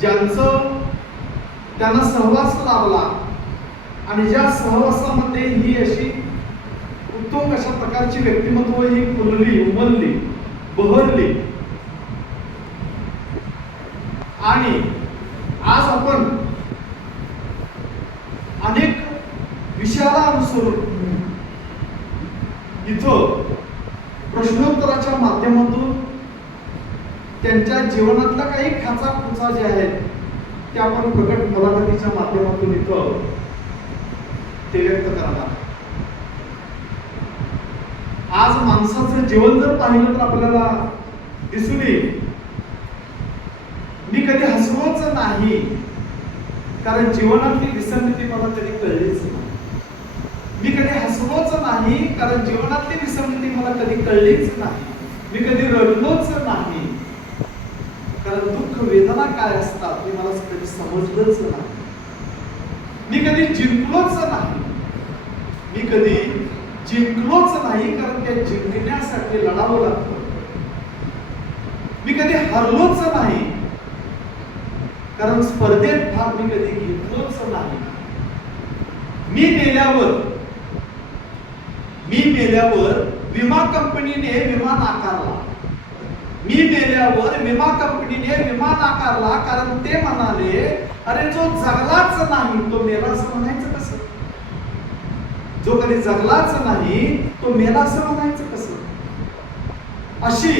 ज्यांचं त्यांना सहवास लाभला आणि ज्या सहवासामध्ये ही अशी उत्तम अशा प्रकारची व्यक्तिमत्व ही फुलली, उमलली, बहरली. आणि आज आपण अनेक विषयाला अनुसरून इथं प्रश्नोत्तराच्या माध्यमातून त्यांच्या जीवनातल्या काही खाचाखुचा जे आहेत ते आपण प्रकट मुलाखतीच्या माध्यमातून इथं ते व्यक्त करणार. आज माणसाचं जीवन जर पाहिलं तर आपल्याला दिसून येईल, मी कधी हसलोच नाही कारण जीवनातली विसंगती मला कधी कळलीच नाही. मी कधी हसलोच नाही कारण जीवनातली विसंगती मला कधी कळलीच नाही. मी कधी रडलोच नाही कारण दुःख वेदना काय असतात हे मला कधी समजलंच नाही. मी कधी जिंकलोच नाही. मी कधी जिंकलोच नाही कारण त्या जिंकण्यासाठी लढावं लागतं. मी कधी हरलोच नाही कारण स्पर्धेत भाग मी कधी घेतलोच नाही. मी मेल्यावर विमा कंपनीने विमा नाकारला. मी मेल्यावर विमा कंपनीने विमा नाकारला कारण ते म्हणाले, अरे जो जगलाच नाही तो मेला असं म्हणायचं कसं? जो कधी जगलाच नाही तो मेला असं म्हणायचं कसं? अशी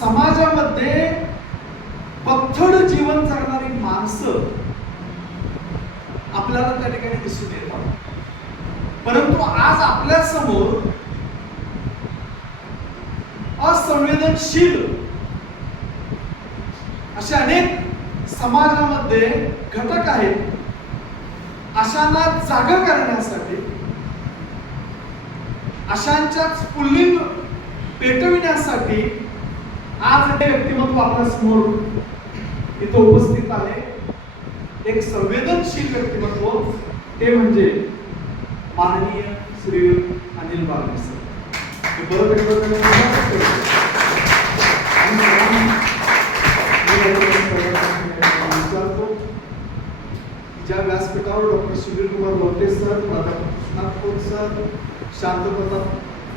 समाजामध्ये पत्थड जीवन जगणारी माणसं आपल्याला त्या ठिकाणी दिसून येतात. परंतु आज आपल्या समोर असंवेदनशील असे अनेक समाजामध्ये घटक आहेत. अशांना जागा करण्यासाठी, अशांच्या स्फुल्लिंग पेटविण्यासाठी आज हे व्यक्तिमत्व आपल्या समोर इथं उपस्थित आहे. एक संवेदनशील व्यक्तिमत्व, ते म्हणजे माननीय श्री अनिल बागवे सर. ज्या व्यासपीठावर doctor Sunil Kumar Lote sir, Radhakrishna sir, Shantpratap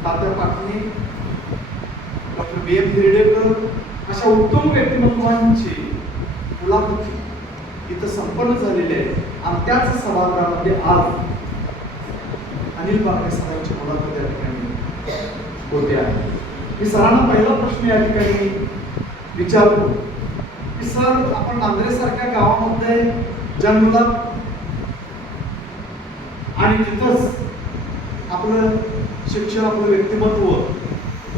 दादा Patne, doctor B M Hiradekar अशा उत्तम व्यक्तिमत्वांची मुलाखती इथं संपन्न झालेली आहे. आणि त्याच सभागृहामध्ये आज अनिल बागवे सरांची मुलाखत या ठिकाणी होते आहे. मी सरांना पहिला प्रश्न या ठिकाणी विचारतो की सर, आपण नांद्रेसारख्या गावामध्ये जन्मला आणि तिथंच आपलं शिक्षण, आपलं व्यक्तिमत्व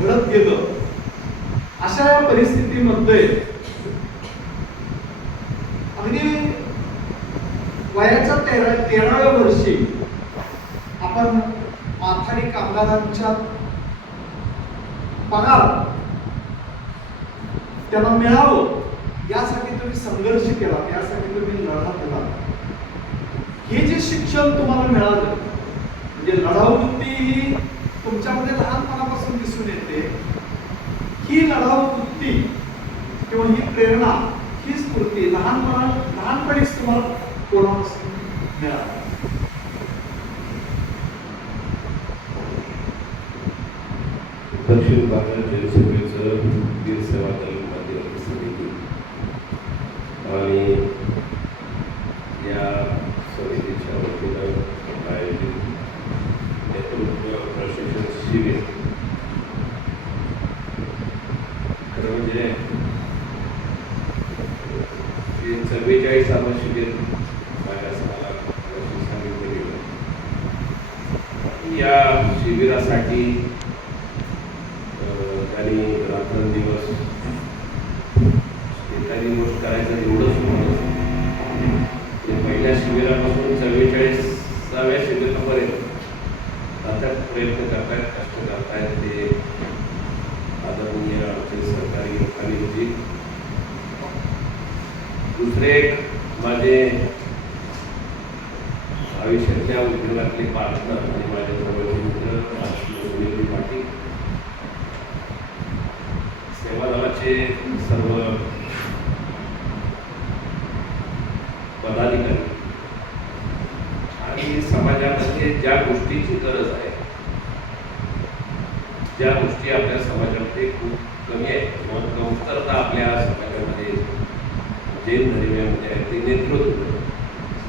घडत गेलं. अशा या परिस्थितीमध्ये अगदी वयाच्या 13व्या वर्षी आपण माथाडी कामगारांच्या पगार त्यांना मिळावं यासाठी तुम्ही संघर्ष केला, यासाठी तुम्ही लढा केला. हे जे शिक्षण तुम्हाला मिळालं, म्हणजे लढाऊ वृत्ती ही तुमच्यामध्ये लहानपणापासून दिसून येते. ही लढाऊ वृत्ती किंवा ही प्रेरणा, ही स्फूर्ती लहानपणीच तुम्हाला कोणापासून मिळाली? दक्षिण भारत जनसेवेचं वीर सेवा दल मध्यवर्ती समिती आणि या समितीच्या वतीनं आयोजित नेतृत्व प्रशिक्षण शिबिर, खरं म्हणजे 44वां शिबिर असं मला सांगितलं गेलं. या शिबिरासाठी आणि रात्रंदिवस एखादी गोष्ट करायचं एवढंच होतं. पहिल्या शिबिरापासून 44व्या शिबिरापर्यंत आता प्रयत्न करतायत, कष्ट करतायत ते आदरणीय आमचे सरकारी लोकांनी होती. दुसरे एक माझे आयुष्यातल्या उद्योगातले पार्टनर आणि माझ्या जवळचे मित्र सुनील पाटील, सेवादलाचे सर्व पदाधिकारी आणि समाजामध्ये ज्या गोष्टीची गरज आहे, ज्या गोष्टी आपल्या समाजामध्ये खूप कमी आहे किंवा कमतरता आपल्या समाजामध्ये जैन धर्मियामध्ये आहे, ते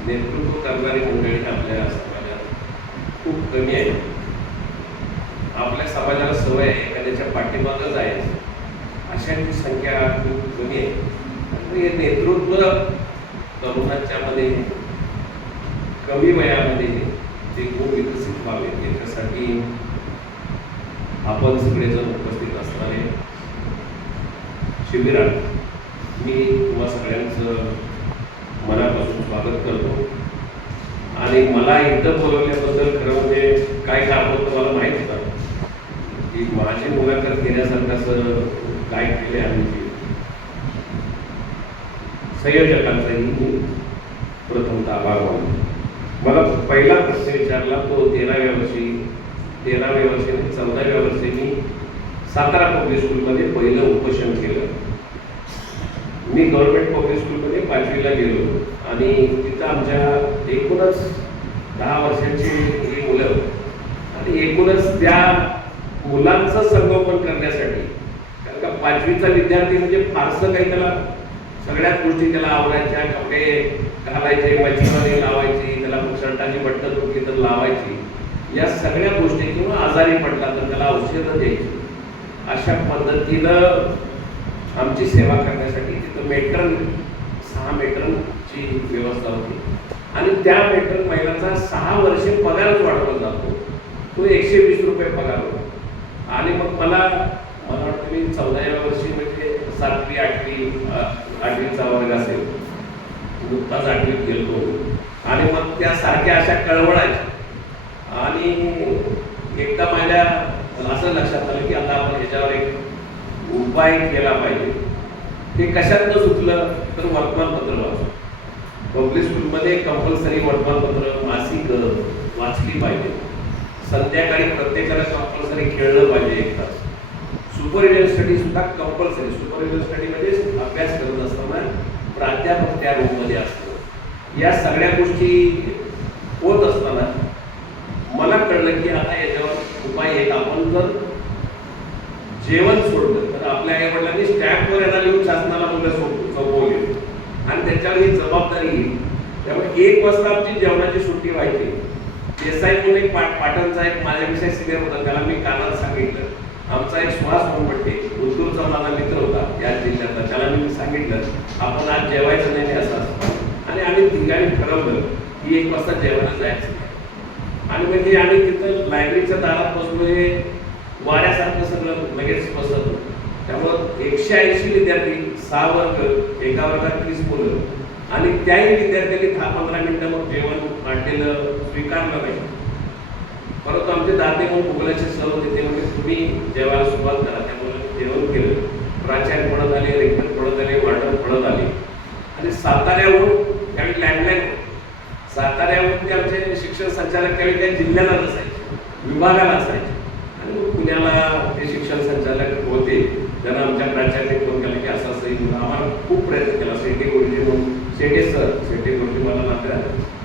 नेतृत्व करणारी मंडळी आपल्या समाजात खूप कमी आहे. आपल्या समाजाला सवय आहे एखाद्याच्या पाठीमागं जायचं, अशांची संख्या खूप कमी आहे. आणि हे नेतृत्व तरुणांच्या मध्ये कमी वयामध्ये ते खूप विकसित व्हावे याच्यासाठी आपण सगळेजण उपस्थित असणारे शिबिरात मी तुम्हा सगळ्यांचं मनापासून स्वागत करतो. आणि मला इथं बोलवल्याबद्दल खरं म्हणजे काय काम होतं मला माहीत होतं की माझी मुलाखत घेण्यासारखं असं काय केले आम्ही संयोजकांचाही मी प्रथमतः आभार मानतो. मला पहिला प्रश्न विचारला तो 13व्या वर्षी आणि 14व्या वर्षी मी सातारा पब्लिक स्कूलमध्ये पहिलं उपोषण केलं. मी गव्हर्नमेंट पब्लिक स्कूलमध्ये 5वीला गेलो आणि तिथं आमच्या एकूणच 10 वर्षांची ही मुलं आणि एकूणच त्या मुलांचं संगोपन करण्यासाठी, कारण का 5वीचा विद्यार्थी म्हणजे फारसं काही त्याला सगळ्याच गोष्टी त्याला आवडायच्या, कपडे घालायचे, मच्छीमध्ये लावायची, त्याला शर्टाची बटणं तुटली तर लावायची, या सगळ्या गोष्टी किंवा आजारी पडला तर त्याला औषधं द्यायची. अशा पद्धतीनं आमची सेवा करण्यासाठी तिथं मेट्रन 6 मेट्रनची व्यवस्था होती आणि त्या मेट्रन महिलांचा 6 वर्षे पगारच वाढवला जातो, तो 120 रुपये पगार होता. आणि मग मला वाटतं मी 14व्या वर्षी म्हणजे 7वी 8वीचा वर्ग असेल, नुकताच 8वीत गेलो आणि मग त्या सारख्या अशा कळवळायच्या. आणि एकदा माझ्या असं लक्षात आलं की आता आपण ह्याच्यावर एक उपाय केला पाहिजे. ते कशातनं सुचलं तर वर्तमानपत्र वाचून. पब्लिक स्कूलमध्ये कंपल्सरी वर्तमानपत्र मासिक वाचली पाहिजे. संध्याकाळी प्रत्येकाला कंपल्सरी खेळलं पाहिजे 1 तास. सुपरविजन स्टडी सुद्धा कंपल्सरी. सुपरविजन स्टडी म्हणजे अभ्यास करत असताना प्राध्यापक त्या रूममध्ये असतो. या सगळ्या गोष्टी होत असताना मला कळलं की आता याच्यावर उपाय एक, आपण जर जेवण सोडलं तर आपल्या आई वडिलांनी स्टॅम्पवर यांना लिहून शासनाला मुलं सोपवली आणि त्याच्यावर ही जबाबदारी घेतली. त्यामुळे 1 वाजता आमची जेवणाची सुट्टी व्हायची. देसाई म्हणून एक पाटणचा एक माझ्यापेक्षा सिनियर होता, त्याला मी कानात सांगितलं. आमचा एक सुहास होमपट्टे उदूरचा माझा मित्र होता या जिल्ह्यातला, त्याला मी सांगितलं आपण आज जेवायचं नाही असं. आणि आम्ही तिघांनी ठरवलं की 1 वाजता जेवायला जायचं. आणि म्हणजे आम्ही तिथं लायब्ररीच्या दारात बसलो, हे वाऱ्यासारखं सगळं लगेच बसत होतं. त्यामुळं 180 विद्यार्थी, 6 वर्ग, एका वर्गात 30 मुलं आणि त्याही विद्यार्थ्यांनी 10-15 मिनिटं मग जेवण वाढलेलं स्वीकारलं नाही. परंतु आमचे दाते म्हणून भूगोलाचे सर होते, ते म्हणजे तुम्ही जेवायला सुरुवात करा. त्यामुळे जेवण केलं. प्राचार्य पडत आले, रेक्टर पडत आले, वार्डन पडत आले आणि साताऱ्याहून त्यावेळी लँडलाईन, साताऱ्याहून ते आमचे शिक्षण संचालक त्यावेळी त्या जिल्ह्याला नसायचे, विभागाला असायचे. आणि मग पुण्याला ते शिक्षण संचालक होते, त्यांना आमच्या प्राचार्याने फोन केला की असं असं. आम्हाला खूप प्रयत्न केला. शेटे गुरुजी म्हणून शेटे गुरुजी मला मात्र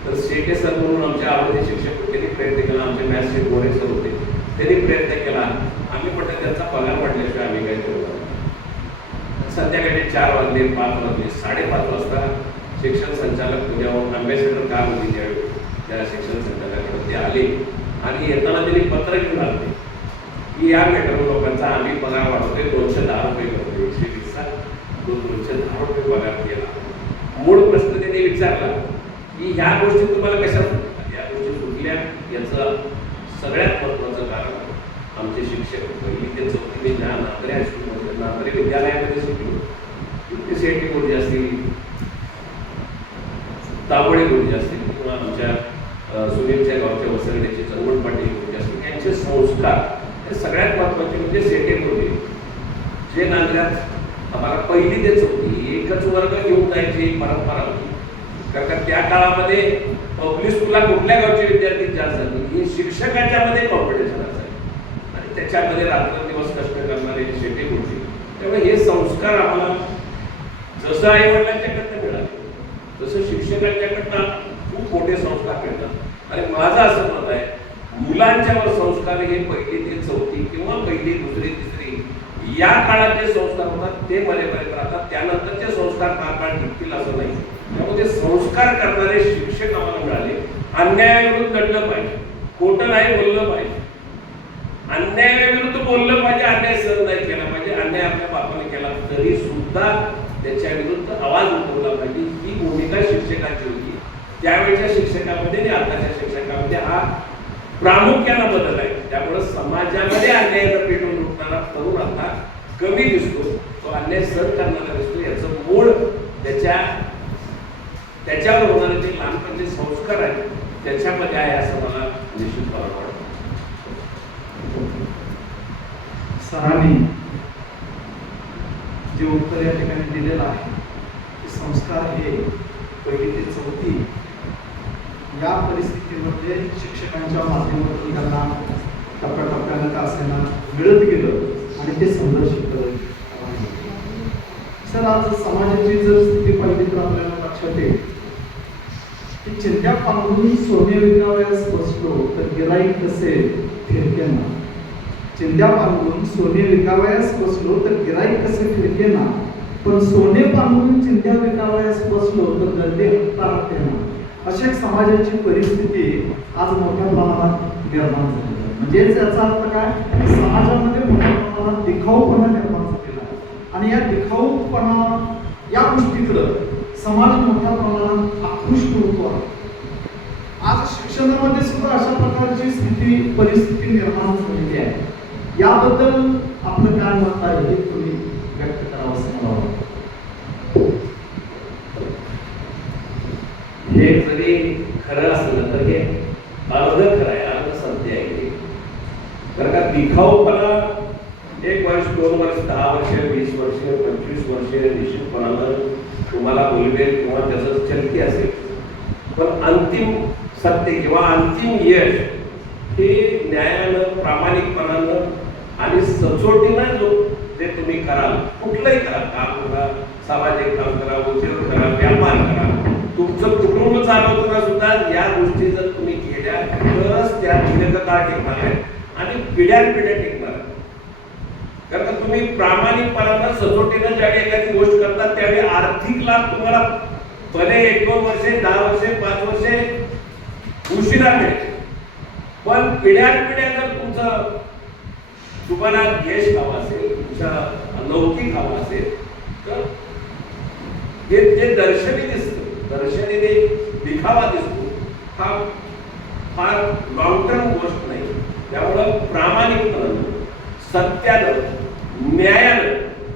तर शेटे सर म्हणून आमच्या आवडते शिक्षक होते, त्यांनी प्रयत्न केला. आमचे मॅथ्सचे गोरे सर होते, त्यांनी प्रयत्न केला. आम्ही म्हटलं त्यांचा पगार वाढल्याशिवाय आम्ही काही करू. संध्याकाळी 4 वाजले, 5 वाजले, 5:30 वाजता शिक्षण संचालक पुण्याहून अँबॅसेडर काम होती त्यावेळी त्या शिक्षण संचालकाकडे ते आले आणि येताना त्यांनी पत्र घेऊन आले की या मेट्रो लोकांचा आम्ही पगार वाढवतोय, 210 रुपये करतोय. 120चा 210 रुपये पगार केला. मूळ प्रश्न त्यांनी विचारला की ह्या गोष्टी तुम्हाला कशा सुटल्या? या गोष्टी सुटल्या याचं सगळ्यात महत्त्वाचं कारण आमचे शिक्षक. पहिली ते 4थी मी ज्या नांदरे हायस्कूलमध्ये, नांदरे विद्यालयामध्ये शिकलो, तिथे शेट्टी गुरुजी असतील, तांबोळे गुरुजी असतील किंवा आमच्या सुनीलच्या गावच्या वसरड्याचे चंदन पाटील गुरुजी असतील, यांचे संस्कार हे सगळ्यात महत्त्वाचे म्हणजे शेटे गुरुजी, जे नांदऱ्यात आम्हाला पहिली ते 4थी एकच वर्ग घेऊन जायची परंपरा होती. कारण का त्या काळामध्ये पब्लिक स्कूलला कुठल्या गावचे विद्यार्थी जास्त झाले हे शिक्षकांच्या मध्ये कॉम्पिटिशन असायचं आणि त्याच्यामध्ये रात्रंदिवस कष्ट करणारे शेटे गुरुजी. त्यामुळे हे संस्कार आम्हाला जसं आई वडिलांच्याकडनं मिळाले, जसं शिक्षक शिक्षकांच्याकडनं खूप मोठे संस्कार मिळतात. आणि माझं असं मत आहे, मुलांच्यावर संस्कार हे पहिली ते चौथी किंवा पहिली दुसरी तिसरी या काळात जे संस्कार होतात ते मरेपर्यंत राहतात. त्यानंतरचे संस्कार काळ टिकतील असं नाही. त्यामुळे ते संस्कार करणारे शिक्षक आम्हाला मिळाले. अन्यायाविरुद्ध लढलं पाहिजे, खोटं नाही बोललं पाहिजे, अन्यायाविरुद्ध बोललं पाहिजे, अन्याय सहन नाही केला पाहिजे. अन्याय आपल्या बापाने केला तरी सुद्धा त्याच्या विरुद्ध आवाज उठवला पाहिजे. ही भूमिका शिक्षकांची होती. त्यावेळेच्या शिक्षकांमध्ये आणि आताच्या शिक्षकांमध्ये हा प्रामुख्यानं बदल आहे. त्यामुळे समाजामध्ये अन्याय पेटून उठणारा तरुण आता कमी दिसतो, तो अन्याय सहन करणारा दिसतो. याचं मूळ त्याच्यावर होणारे जे लहानपणचे संस्कार आहेत त्याच्यामध्ये आहे असं मला निश्चितपणे वाटतं. सरांनी जे उत्तर या ठिकाणी दिलेलं आहे की संस्कार हे पहिली ते चौथी या परिस्थितीमध्ये शिक्षकांच्या माध्यमातून त्यांना टप्प्याटप्प्यानं का असेना मिळत गेलं आणि ते संघर्ष करत. सर, आज समाजाची जर स्थिती पाहिली तर आपल्याला लक्षात येईल की चिंध्या पांघरून सोने विकावयास बसलो तर गिराईक कसे फिरकेना. चिंध्या पांघरून सोने विकावयास बसलो तर गिराईक कसे फिरकेना, पण सोने पांघरून चिंध्या विकावयास बसलो तर गर्दे हत्ता. अशी एक समाजाची परिस्थिती आज मोठ्या प्रमाणात निर्माण झाली आहे. म्हणजेच याचा अर्थ काय, समाजामध्ये मोठ्या प्रमाणात दिखाऊपणा निर्माण झालेला आहे. आणि या दिखाऊपणा या गोष्टीकडं समाज मोठ्या प्रमाणात आकृष्ट होतो आहे. आज शिक्षणामध्ये सुद्धा अशा प्रकारची परिस्थिती निर्माण झालेली आहे. याबद्दल आपलं काय मत आहे हे तुम्ही व्यक्त करावं असं मला वाटतं. हे जरी खरं असलं तर हे अर्ध खरं आहे, अर्ध सत्य आहे. कारण का दिखाऊपणा 1 वर्ष 2 वर्ष 10 वर्ष 20 वर्ष 25 वर्ष निश्चितपणानं तुम्हाला बोलवेल किंवा त्याचं चलती असेल. पण अंतिम सत्य किंवा अंतिम यश हे न्यायानं, प्रामाणिकपणानं आणि सचोटीनं जे तुम्ही कराल, कुठलंही करा, काम करा, सामाजिक काम करा, उद्योग करा, व्यापार करा, तुमचं कुटुंब चालवताना सुद्धा या गोष्टी जर तुम्ही केल्या तरच त्या दीर्घकाळ टिकणार आहेत आणि पिढ्यानपिढ्या टिकणार आहेत. कारण का तुम्ही प्रामाणिकपणानं सचोटीनं ज्यावेळी एखादी गोष्ट करता त्यावेळी आर्थिक लाभ तुम्हाला भले 1-2 वर्षे 10 वर्षे 5 वर्षे उशिरा मिळेल, पण पिढ्यानपिढ्या जर तुम्हाला यश हवं असेल, तुमच्या लौकिक हवं असेल तर जे दर्शनी दिसतं, दर्शनी दिखावा दिसतो, हा फार लॉंग टर्म गोष्ट नाही. त्यामुळं प्रामाणिकपणानं, सत्यानं, न्यायानं.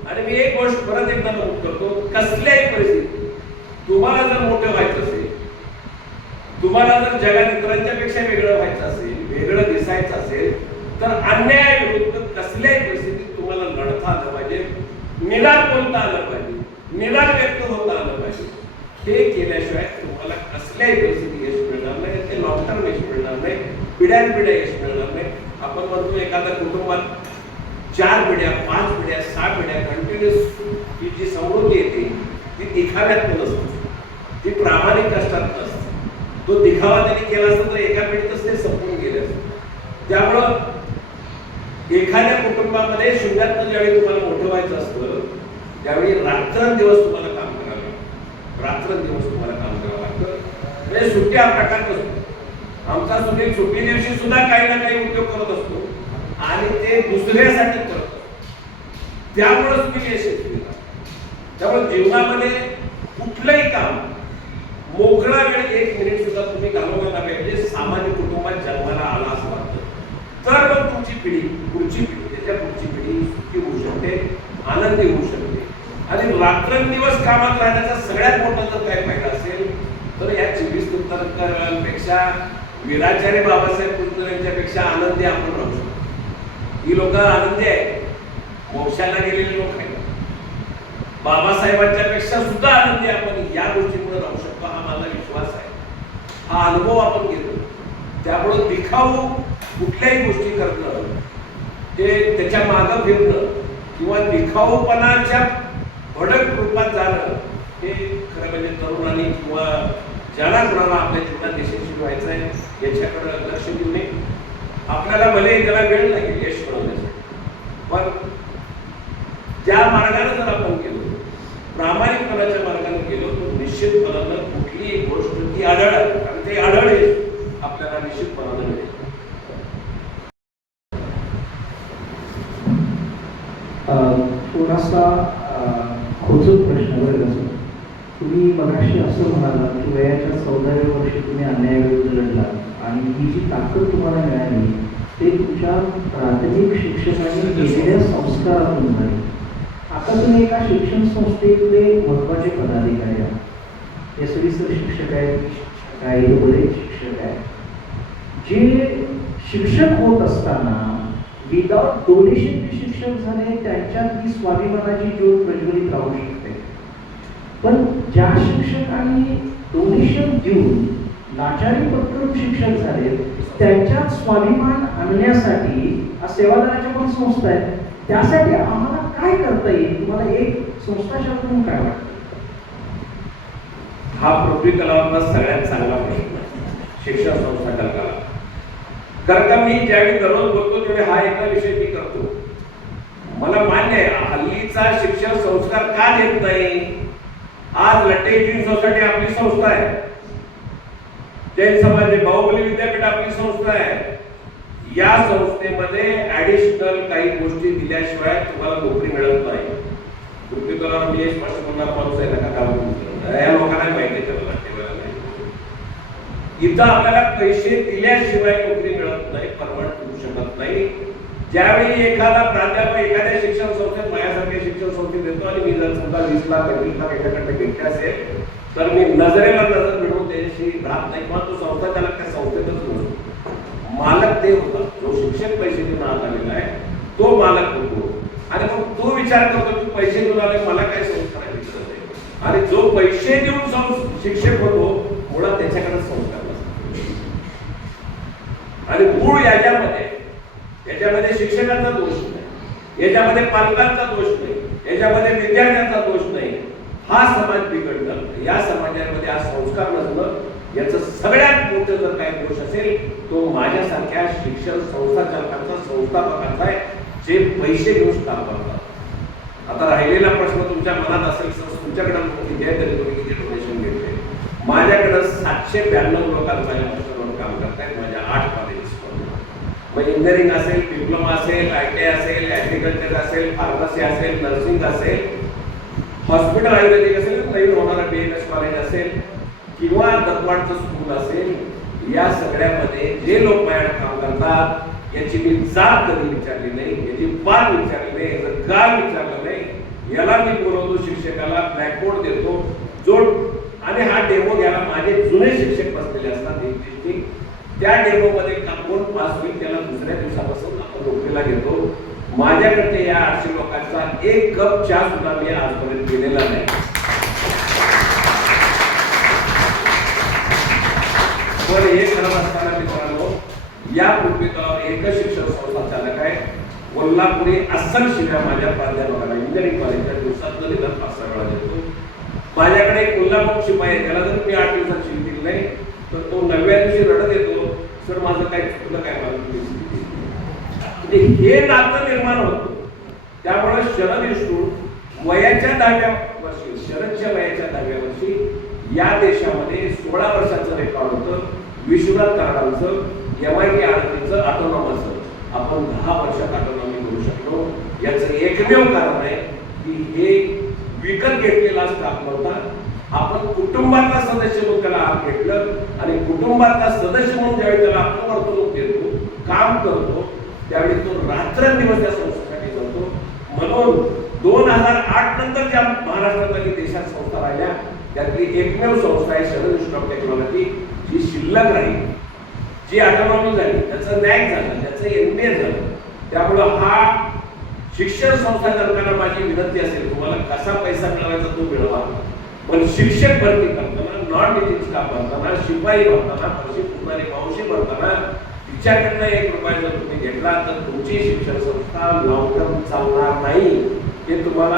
आणि मी एक गोष्ट परत एकदा नमूद करतो, कसल्याही परिस्थितीत तुम्हाला जर मोठं व्हायचं असेल, तुम्हाला जर जगात इतरांच्या पेक्षा वेगळं व्हायचं असेल, वेगळं दिसायचं असेल तर अन्यायाविरुद्ध कसल्याही परिस्थितीत तुम्हाला लढता आलं पाहिजे, निराळ बोलता आलं पाहिजे, निराळ व्यक्त होता आलं पाहिजे. हे केल्याशिवाय तुम्हाला कसल्याही परिस्थिती यश मिळणार नाही. ते लॉंग टर्म यश मिळणार नाही, पिढ्यानपिढ्या यश मिळणार नाही. आपण म्हणतो एखाद्या कुटुंबात 4 पिढ्या 5 पिढ्या 6 पिढ्या कंटिन्युअस ही जी समृद्धी येते ती दिखाव्यात नसते, ती प्रामाणिक कष्टात नसते. तो दिखावा त्यांनी केला असता तर एका पिढीतच ते संपून गेले असते. त्यामुळं एखाद्या कुटुंबामध्ये शून्यातनं ज्यावेळी तुम्हाला मोठं व्हायचं असतं त्यावेळी रात्रंदिवस तुम्हाला काम करावं लागतं, रात्रंदिवस तुम्हाला काम करावं लागतं. म्हणजे सुट्टी हा प्रकार नसतो. आमचा सुट्टी दिवशी सुद्धा काही ना काही उद्योग करत असतो आणि ते दुसऱ्यासाठी करत असतो. त्यामुळे तुम्ही यशस्वी होता. त्यामुळे जीवनामध्ये कुठलंही काम मोकळा वेळ 1 मिनिट सुद्धा तुम्ही घालवला नाही पाहिजे. सामान्य कुटुंबात जन्माला आला असं वाटतं तर मग तुमची पिढी, पुढची पिढी, त्याच्या पुढची पिढी सुखी होऊ शकते, आनंदी होऊ शकते. आणि रात्रंदिवस कामात राहण्याचा सगळ्यात मोठा जर काय फायदा असेल तर या 24 तीर्थंकरांपेक्षा वीराचार्य बाबासाहेब कुलकर्णी यांच्यापेक्षा आनंदी आपण राहू शकतो. ही लोक आनंदी आहेत, मोक्षाला गेलेले लोक आहेत. बाबासाहेबांच्या पेक्षा सुद्धा आनंदी आपण या गोष्टीमुळे राहू शकतो, हा माझा विश्वास आहे. हा अनुभव आपण घेतो. त्यामुळे दिखाऊ कुठल्याही गोष्टी करणं, ते त्याच्या मागं फिरणं किंवा दिखाऊपणाच्या भडक रूपात जाणं हे खरं म्हणजे तरुणांनी किंवा ज्याला कोणाला आपल्या जीवनात यशस्वी व्हायचं आहे याच्याकडे लक्ष देऊ नये. आपल्याला भले त्याला वेळ लागेल यश मिळवण्यासाठी, पण ज्या मार्गाने जर आपण गेलो, प्रामाणिकपणाच्या मार्गाने गेलो, तर निश्चितपणानं कुठलीही गोष्ट ती आढळ आहे आणि ते आढळ आपल्याला निश्चितपणानं मिळेल. थोडासा खोचक प्रश्न बरं का. तुम्ही मगाशी असं म्हणाला की वयाच्या 14व्या वर्षी तुम्ही अन्यायाविरुद्ध लढलात आणि ही जी ताकद तुम्हाला मिळाली ते तुमच्या प्राथमिक शिक्षकांनी केलेल्या संस्कारातून झाली. आता तुम्ही एका शिक्षण संस्थेतले महत्त्वाचे पदाधिकारी आहात. हे सविस्तर शिक्षक आहेत, काही बरेच शिक्षक आहेत. जे शिक्षक होत असताना विदाउट डोनेशन शिक्षक झाले, त्यांच्यात ही स्वाभिमानाची ज्योत प्रज्वलित राहू शकते. पण ज्या शिक्षकांनी डोनेशन देऊन लाचारी पत्करून शिक्षक झाले, त्यांच्यात स्वाभिमान आणण्यासाठी सेवादलाच्या पण संस्था आहेत. त्यासाठी आम्हाला काय करता येईल, तुम्हाला एक संस्थाशास्त्र काय वाटतं? हा पृथ्वी तलावातला सगळ्यात चांगला प्रश्न शिक्षण संस्था कल्पना. कारण का मी ज्यावेळी दररोज बोलतो तेव्हा हा एका विषय मी करतो. मला मान्य आहे हल्लीचा शिक्षण संस्कार का देत नाही. आज लट्टे जैन सोसायटी आपली संस्था आहे, जैन समाज बाहुबली विद्यापीठ आपली संस्था आहे. या संस्थेमध्ये ऍडिशनल काही गोष्टी दिल्याशिवाय तुम्हाला नोकरी मिळत नाही. पृथ्वी तलावावर मी स्पष्ट बोलणार माणूस आहे नका काम या लोकांना माहिती त्याला ठेवायला नाही. इथं आपल्याला पैसे दिल्याशिवाय नोकरी मिळत नाही, परमनंट करू शकत नाही. ज्यावेळी एखादा प्राध्यापक एखाद्या शिक्षण संस्थेत माझ्यासारख्या शिक्षण संस्थेत येतो आणि मी जर समजा 20 लाख 25 लाख एखाद्याकडे घेतले असेल तर मी नजरेला नजर मिळवून त्याच्याशी राहत नाही किंवा तो संस्था त्याला त्या संस्थेतच नसतो. मालक ते होता, जो शिक्षक पैसे देऊन आत आलेला आहे तो मालक होतो. आणि मग तो विचार करतो की पैसे देऊन आले मला काय संस्कार आहे विचारत आहे. आणि जो पैसे देऊन शिक्षक होतो मुळात त्याच्याकडे संस्कार नसतो. आणि मूळ याच्यामध्ये शिक्षकांचा दोष नाही, याच्यामध्ये पालकांचा दोष नाही, याच्यामध्ये विद्यार्थ्यांचा दोष नाही. हा समाज बिघडणं, या समाजामध्ये आज संस्कार नसणं, याचं सगळ्यात मोठं जर काही दोष असेल तो माझ्यासारख्या शिक्षण संस्था चालकांचा, संस्थापकांचा आहे, जे पैसे घेऊन काम करतात. आता राहिलेला प्रश्न तुमच्या मनात असेल तर तुमच्याकडे किती आहे तरी तुम्ही किती डोनेशन घेतले. माझ्याकडे 792 लोकांचा काम करतायत माझ्या 8 कॉलेजेस. मग इंजिनिअरिंग असेल, डिप्लोमा असेल, ITI असेल, ऍग्रिकल्चर असेल, फार्मसी असेल, नर्सिंग असेल, हॉस्पिटल आयुर्वेदिक असेल, नवीन होणारा BMS कॉलेज असेल किंवा दत्तवाडचं स्कूल असेल, या सगळ्यामध्ये जे लोक माझ्याकडे काम करतात याची मी जात कधी विचारली नाही, याची पार विचारली नाही, याचं गाव विचारलं नाही. याला मी बोलवतो शिक्षकाला, ब्लॅकबोर्ड देतो, जोड आणि हा डेमो घ्यायला माझे जुने शिक्षक बसलेले असतात. त्या डेमो मध्ये कोण पास होईल त्याला दुसऱ्या दिवसापासून आपण नोकरीला घेतो. माझ्याकडे या 800 लोकांचा एक कप चहा सुद्धा मी आजपर्यंत गेलेला नाही. पण हे करत असताना मित्रांनो या पृथ्वी तलावावर एकच शिक्षण संस्था चालक आहे. कोल्हापुरी अस्सल शिव्या माझ्या प्राध्यापकाला इंजिनिअरिंग कॉलेजच्या दिवसात निदान 5-6 वेळा देतो. माझ्याकडे कोल्हापूर शिपाई आहे, त्याला जर मी 8 दिवसात शिवी दिली नाही तर तो 9व्या दिवशी रडत येतो, सर माझं काय चुकलं काय मला हे नातं निर्माण होतं. त्यामुळे शरद इन्स्टिट्यूट वयाच्या 10व्या वर्षी, शरदच्या वयाच्या 10व्या वर्षी या देशामध्ये 16 वर्षाचं रेकॉर्ड होतं. विश्वनाथ कराडांचं, MIT आळंदीचं ऑटोनॉमस आपण 10 वर्षात ऑटोनॉमी करू शकलो. याचं एकमेव कारण आहे की हे विकत घेतलेला स्टाफ नव्हता. आपण कुटुंबातला सदस्य म्हणून त्याला हात घेतलं आणि कुटुंबातला सदस्य म्हणून ज्यावेळी त्याला आपण वर्तणूक देतो, काम करतो, त्यावेळी तो रात्रंदिवस त्या संस्थेसाठी जातो. म्हणून 2008 नंतर ज्या महाराष्ट्रात आणि देशात संस्था राहिल्या त्यातली एकमेव संस्था आहे शरद इन्स्टिट्यूट ऑफ टेक्नॉलॉजी, जी शिल्लक राहील, जी ऑटोनॉमी झाली, त्याचं न्याय झालं, त्याचं MBA झालं. त्यामुळं हा शिक्षण संस्था चालकांना माझी विनंती असेल, तुम्हाला कसा पैसा मिळवायचा तो मिळवा, पण शिक्षक भरती करताना, नॉन टीचिंग स्टाफ भरताना, शिपाई भरताना, फरशी पुरणारी मावशी भरताना तिच्याकडनं 1 रुपया जर तुम्ही घेतला तर तुमची शिक्षण संस्था लॉंग टर्म चालणार नाही. हे तुम्हाला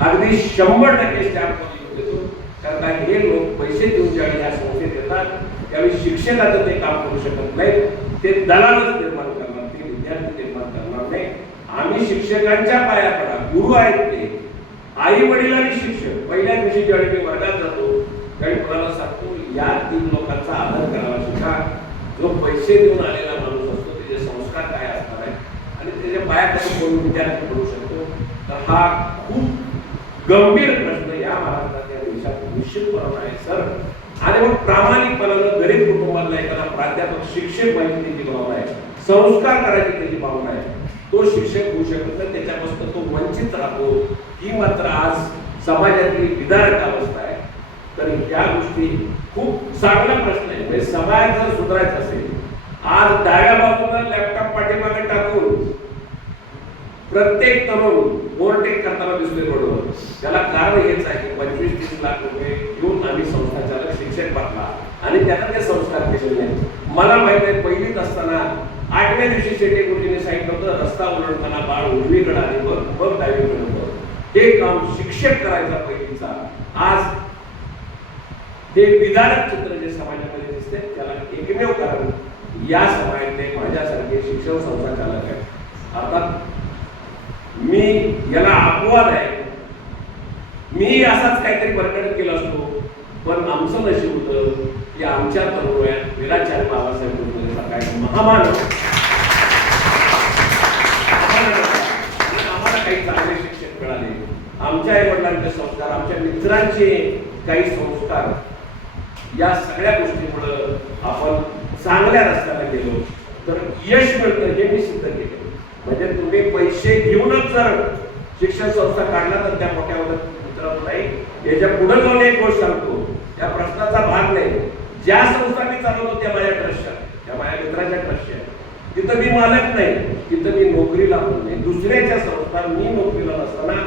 अगदी 100% स्टॅम्प देतो. कारण का हे लोक पैसे देऊन ज्यावेळी या संस्थेत येतात त्यावेळी शिक्षकाचं ते काम करू शकत नाही, ते दलालच निर्माण करणार, ते विद्यार्थी निर्माण करणार नाही. आम्ही शिक्षकांच्या पाया पडा, गुरु आहेत ते, आई वडील आणि शिक्षक. पहिल्या दिवशी ज्यावेळी मी वर्गात जातो त्यावेळी कोणाला सांगतो या 3 लोकांचा आदर करावा शिका. जो पैसे देऊन आलेला माणूस असतो त्याचे संस्कार काय असणार आहे आणि त्याच्या पाया कधी कोण विद्यार्थी करू शकतो. तर हा खूप गंभीर प्रश्न या महाराष्ट्रात या देशात निश्चितपणे आहे सर. आणि मग प्रामाणिकपणानं गरीब कुटुंबाला एखादा प्राध्यापक शिक्षक व्हायची त्याची भावना आहे, संस्कार करायची त्याची भावना आहे, तो शिक्षक होऊ शकत नाही, त्याच्यापासून तो वंचित राहतो. ही मात्र आज समाजातली विदारक अवस्था आहे. तर या गोष्टी खूप चांगला प्रश्न आहे. म्हणजे समाज जर सुधारायचा असेल, आज डाव्या बाजूला लॅपटॉप पाठीमागे टाकून प्रत्येक तरुण ओव्हरटेक करताना दिसतोय रोडवर. त्याला कारण हेच आहे की 25-30 लाख रुपये घेऊन आम्ही संस्था चालक शिक्षक पाठला आणि त्याला ते संस्कार केलेले नाही. मला माहित आहे पहिलीत असताना 8व्या दिवशी शेटे गुरुजीने सांगितलं होतं रस्ता ओलांडताना बाळ उजवीकडे आणि मग डावीकडे होतं. हे काम शिक्षक करायचा पहिलीचा. आज हे विदारक चित्र जे समाजामध्ये दिसते त्याला एकमेव कारण या समाजातले माझ्यासारखे शिक्षण संस्था चालक आहे. अर्थात मी याला अपवाद आहे, मी असाच काहीतरी बरकट केला असतो, पण आमचं नशीब होतं की आमच्या तरुण वयात वीराचार्य बाबासाहेब कुलकर्णीचा काय महामानव आम्हाला काही चांगले शिक्षक मिळाले. आमच्या आई वडिलांचे संस्कार, आमच्या मित्रांचे काही संस्कार, या सगळ्या गोष्टीमुळे आपण चांगल्या रस्त्याला गेलो तर यश मिळतं हे मी सिद्ध केलं. म्हणजे तुम्ही पैसे घेऊनच जर शिक्षण संस्था काढला तर त्या मोठ्या मित्रांनो नाही. याच्या पुढे जाऊन एक गोष्ट सांगतो, त्या प्रश्नाचा भाग नाही. ज्या संस्था मी चालवतो त्या माझ्या ट्रस्टच्या, त्या माझ्या मित्राच्या ट्रस्टच्या, तिथं मी मालक नाही, तिथं मी नोकरीला पण नाही. दुसऱ्याच्या संस्था मी नोकरीला नसताना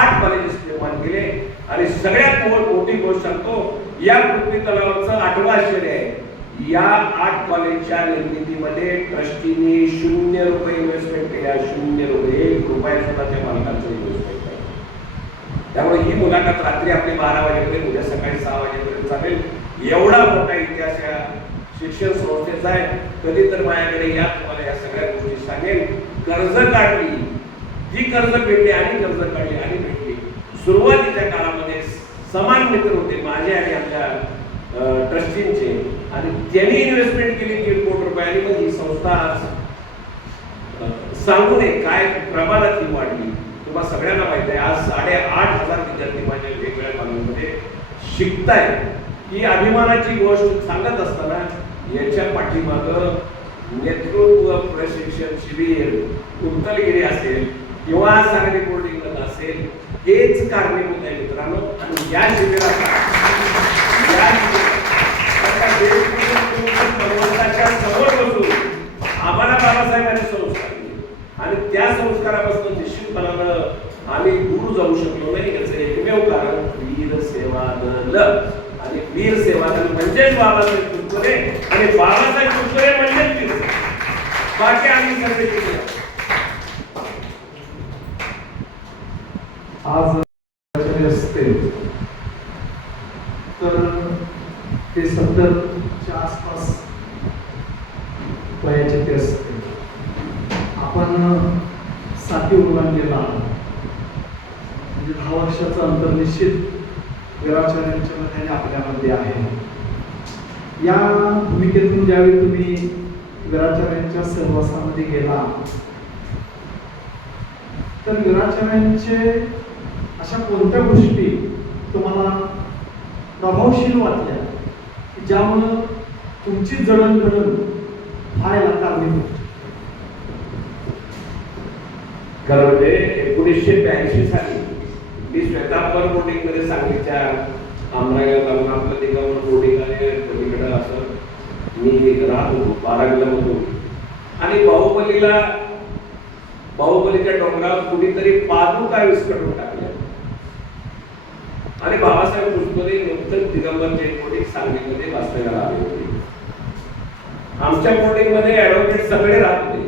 8 कॉलेजेस निर्माण केले. आणि सगळ्यात मोठी गोष्ट सांगतो, या पृथ्वी तलावाचं 8वं आश्चर्य आहे, या 8 कॉलेजच्या निर्मितीमध्ये ट्रस्टीने 0 रुपये इन्व्हेस्टमेंट केल्या. 0 रुपये, 1 रुपया स्वतःच्या मालकांचं इन्व्हेस्टमेंट आहे. त्यामुळे ही मुलाखत रात्री आपली 12 वाजेपर्यंत, उद्या सकाळी 6 वाजेपर्यंत चालेल. एवढा मोठा इतिहास या शिक्षण संस्थेचा आहे. कधी तर माझ्याकडे या, तुम्हाला या सगळ्या गोष्टी सांगेल. कर्ज काढली, जी कर्ज भेटली आणि कर्ज काढली आणि भेटली. सुरुवातीच्या काळामध्ये समान मित्र होते माझे आणि आमच्या ट्रस्टींचे, आणि त्यांनी इन्व्हेस्टमेंट केली 1.5 कोटी रुपये. आणि मग ही संस्था सांगू नये काय प्रमाणात ही वाढली. तुम्हाला सगळ्यांना माहिती आहे आज 8,500 विद्यार्थी माझ्या वेगवेगळ्या कॉलेजमध्ये शिकताय. ही अभिमानाची गोष्ट सांगत असताना याच्या पाठीमागं नेतृत्व प्रशिक्षण शिबिर, कुंतलगिरी असेल किंवा सांगली बोर्डिंग असेल, हेच कारणीभूत आहे मित्रांनो. आणि या शिबिराचा पर्वताच्या समोर बसून आम्हाला बाबासाहेबांनी संस्कार दिले आणि त्या संस्कारापासून निश्चितपणानं आम्ही दूर जाऊ शकलो नाही. याचं एकमेव कारण वीर सेवा दल. आणि वीर सेवा दल म्हणजेच बाबासाहेब कुलकर्णी आणि बाबासाहेब कुलकर्णी म्हणजेच वीर. बाकी आम्ही सगळे केले. आज असते तर ते 70च्या आसपास वयाचे ते असते. आपण 7वी ओलांडलेला म्हणजे 10 वर्षाचं अंतर निश्चित वीराचार्यांच्या मताने आपल्यामध्ये आहे. या भूमिकेतून ज्यावेळी तुम्ही वीराचार्यांच्या सहवासामध्ये गेला तर वीराचार्यांचे अशा कोणत्या गोष्टी तुम्हाला प्रभावशील वाटल्या की ज्यामुळं तुमची जडणघडण व्हायला कारणीभूत? खरं म्हणजे 1982 साली मी स्वतः पर बोर्डिंग मध्ये सांगलीच्या आमराया जाऊन आपलं तिकडं बोर्डिंग आणि पलीकडं असं मी राहत होतो 12वीला होतो. आणि बाहुबलीच्या डोंगरावर कुणीतरी पादुका विस्कटून टाकल्या आणि बाबासाहेब कुलकर्णी नूतन दिगंबर जैन बोर्डिंग सांगलीमध्ये वास्तव्याला आले होते. आमच्या बोर्डिंग मध्ये ऍडव्होकेट सगळे राहत होते.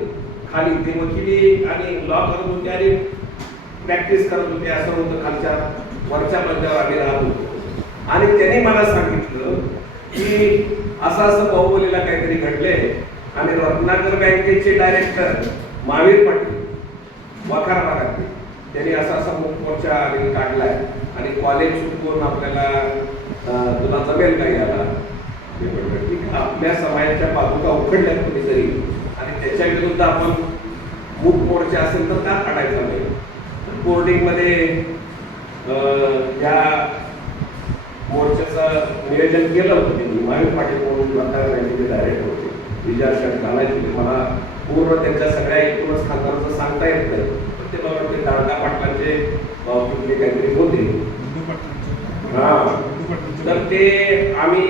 खाली ते वकिली आणि लॉ करत होते आणि प्रॅक्टिस करत होते. असं होतं. खालच्या वरच्या मजल्यावर आम्ही राहत होतो. आणि त्यांनी मला सांगितलं की असं असं बाहुबलीला काहीतरी घडले आणि रत्नाकर बँकेचे डायरेक्टर महावीर पाटील वखार भागातले त्यांनी असा मूक मोर्चा आणि काढलाय आणि कॉलेज चुकवून आपल्याला तुला जमेल का याला. मी म्हटलं ठीक आहे, आपल्या समाजाच्या पादुका उखडल्या कुठेतरी आणि त्याच्या विरुद्ध आपण मूक मोर्चा असेल तर का काढायचा नाही. बोर्डिंगमध्ये या मोर्चाचं नियोजन केलं होतं त्यांनी. महावीर पाटील म्हणून वखार बँकेचे डायरेक्टर होते, विजयाशंकर घालायचे. मला पूर्ण त्यांच्या सगळ्या एकूणच खासदारांचं सांगता येत नाही, पण ते मला वाटते दादा पाटलांचे कुठले काहीतरी होते. तर ते आम्ही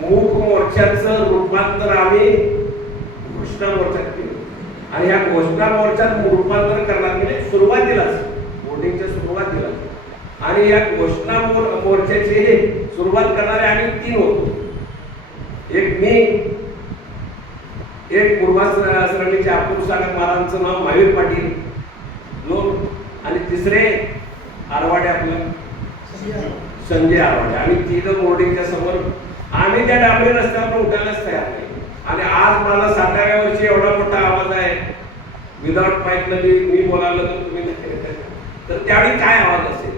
मूक मोर्चाचं रूपांतर आम्ही घोषणा मोर्चात केलं आणि ह्या घोषणा मोर्चात रूपांतर करणार म्हणजे सुरुवातीलाच बोर्डिंगच्या सुरुवातीलाच. आणि या घोषणा मोर्चाची सुरुवात करणारे आम्ही 3 होतो. एक मी, एक पूर्वाश्रमीचे अपूर सागर महाराजांचं नाव महावीर पाटील लोक आणि तिसरे आरवाडे आपलं संजय आरवाडे. आम्ही 3 बोर्डिंगच्या समोर. आम्ही त्या डांबरी रस्त्यावर उठायलाच तयार नाही. आणि आज मला 7व्या वर्षी एवढा मोठा आवाज आहे विदाउट माईक मध्ये मी बोलायला तर तुम्ही तर त्यावेळी काय आवाज असेल.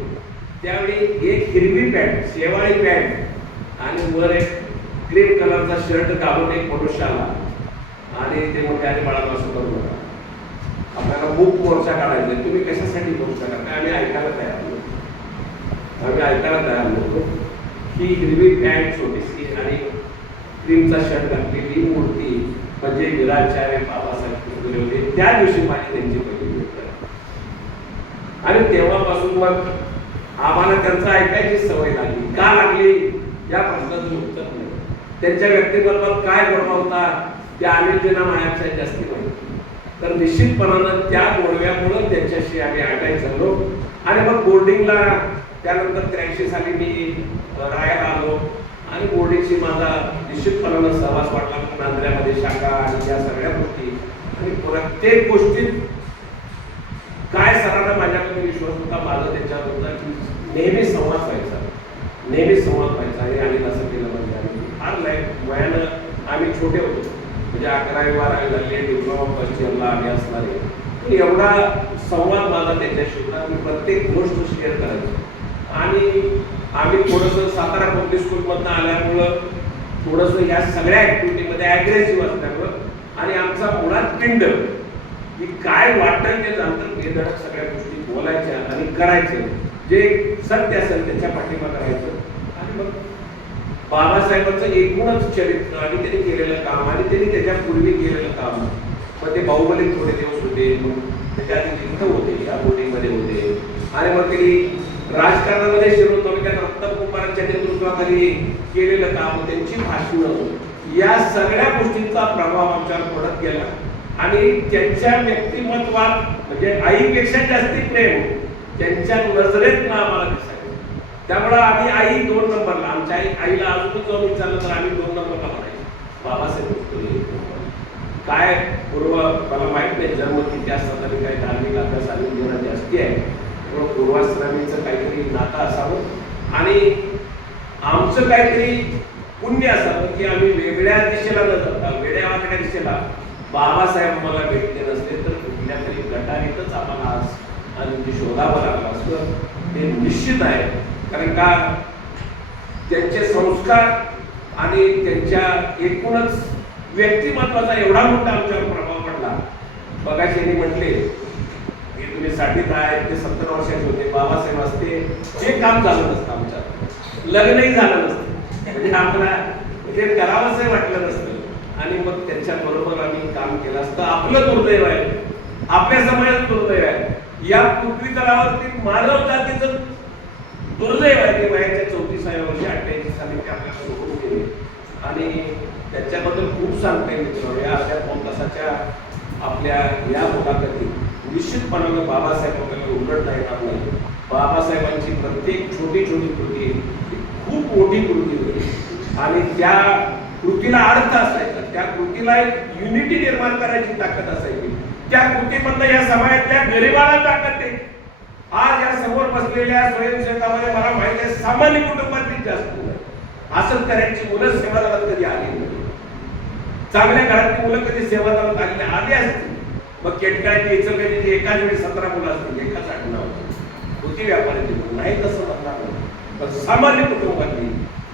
त्यावेळी एक हिरवी पॅन्ट, शेवाळी पॅन्ट आणि वर एक क्रीम कलरचा शर्ट घालून एक मनुष्य आला आणि ते मोठे आणि बाळाला असं करू नका, आपल्याला मूक मोर्चा काढायचा. तुम्ही कशासाठी मोर्चा करताय? आम्ही ऐकायला तयार नव्हतो. आम्ही ऐकायला तयार नव्हतो. ही हिरवी पॅन्ट छोटीशी आणि क्रीमचा शर्ट घातलेली मूर्ती म्हणजे वीराचार्य बाबासाहेब पुरंदरे होते. त्या दिवशी माझी त्यांची पहिली भेट झाली आणि तेव्हापासून मग आम्हाला त्यांचं ऐकायची सवय लागली. का लागली या प्रश्नाचं उत्तर नाही. त्यांच्या व्यक्तिमत्वात काय गोडवा होता त्या अनिलजींना माझ्यापेक्षा जास्ती माहिती. तर निश्चितपणानं त्या गोडव्यामुळे त्यांच्याशी आम्ही ऐकायला चाललो. आणि मग बोर्डिंगला त्यानंतर 83 साली मी राहायला आलो आणि बोर्डिंगशी माझा निश्चितपणानं सहवास वाटला. नांदऱ्यामध्ये शाखा आणि या सगळ्या गोष्टी आणि प्रत्येक गोष्टीत काय सरांना माझ्याकडे विश्वास होता, माझा त्याच्यावर होता की नेहमी संवाद व्हायचा, नेहमी संवाद व्हायचा. आणि आम्ही तसं केलं म्हणजे आम्ही फार वयानं आम्ही छोटे होतो म्हणजे 11वी 12वी झाले, डिप्लोमा फर्स्ट इयरला आम्ही असणारे. पण एवढा संवाद माझा त्याच्याशी होता. मी प्रत्येक गोष्ट शेअर करायचो. आणि आम्ही थोडंसं सातारा पब्लिक स्कूलमधनं आल्यामुळं थोडंसं या सगळ्या ॲक्टिव्हिटीमध्ये ॲग्रेसिव्ह असल्यामुळं आणि आमचा मुळात पिंड की काय वाटेल ते जाणतं बेधडक सगळ्या गोष्टी बोलायच्या आणि करायचं. जे सत्य असेल त्याच्या पाठिंबा करायचं. आणि मग बाबासाहेबांचं एकूणच चरित्र आणि त्यांनी केलेलं काम आणि त्यांनी त्याच्यापूर्वी केलेलं काम. मग ते बाहुबली थोडे दिवस होते, मग त्याच्या आधी इथं होते, या बोर्डिंगमध्ये होते. आणि मग त्यांनी राजकारणामध्ये शिरोळ तालुक्यात रत्नकुमारांच्या नेतृत्वाखाली केलेलं काम, त्यांची भाषणं, या सगळ्या गोष्टींचा प्रभाव आमच्यावर पडत गेला. आणि त्यांच्या व्यक्तिमत्वात म्हणजे आईपेक्षा जास्ती प्रेम त्यांच्या नजरेत आम्हाला दिसायचं. त्यामुळं आम्ही आई 2 नंबरला, आमच्या आईला अजूनच जाऊन विचारलं तर आम्ही 2 नंबरला म्हणायचो. बाबासाहेब काय पूर्व मला माहित नाही जन्म किती असतात आणि काही धार्मिक अभ्यास आणि जीवनात जास्ती आहे. त्यामुळे पूर्वाश्रमीचं काहीतरी नातं असावं आणि आमचं काहीतरी पुण्य असावं की आम्ही वेगळ्या दिशेला न जाता वेगळ्या वाकड्या दिशेला बाबासाहेब मला भेटले नसते तर कुठल्या तरी गटारीतच आम्हाला आज आणि शोधावं लागलं असं ते निश्चित आहे. कारण का त्यांचे संस्कार आणि त्यांच्या एकूणच व्यक्तिमत्वाचा एवढा मोठा आमच्यावर प्रभाव पडला. बघायचे यांनी म्हटले की तुम्ही 60 आहे ते 70 वर्षाचे होते. बाबासाहेब असते जे काम झालं नसतं, आमच्यात लग्नही झालं नसतं, म्हणजे आम्हाला ते करावंसंही वाटलं नसतं. आणि मग त्यांच्याबरोबर आम्ही काम केलं असतं. आपलं दुर्दैव आहे, आपल्या समाजात दुर्दैव आहे, या पृथ्वी तलावरती मानव जातीचं दुर्दैव आहे की वयाच्या 34व्या वर्षी 88 साली ते आपल्याला सोडून गेले. आणि त्याच्याबद्दल खूप सांगता येईल. या अर्ध्या 2 तासाच्या आपल्या या मुलाखतीत निश्चितपणाने बाबासाहेब आपल्याला उलटता येणार नाही. बाबासाहेबांची प्रत्येक छोटी छोटी कृती खूप मोठी कृती होती आणि त्या कृतीला अर्थ असायचा, त्या कृतीला एक युनिटी निर्माण करायची ताकद असायची. त्या कृतीमधनं या समाजातल्या गरिबाला ताकद आहे. आज या समोर बसलेल्या स्वयंसेवकामध्ये मला माहिती आहे सामान्य कुटुंबातील जास्त मुलं आहेत. असं करायची मुलं सेवादलात कधी आली नाही. चांगल्या घरातली मुलं कधी सेवादलात आली नाही. आधी असतील मग केटकाळची इचलकरंजीची एकाच वेळी 17 मुलं असतील, एकाच आडनाव होती व्यापाराची मुलं नाही तसं म्हणणार नाही. पण सामान्य कुटुंबातली,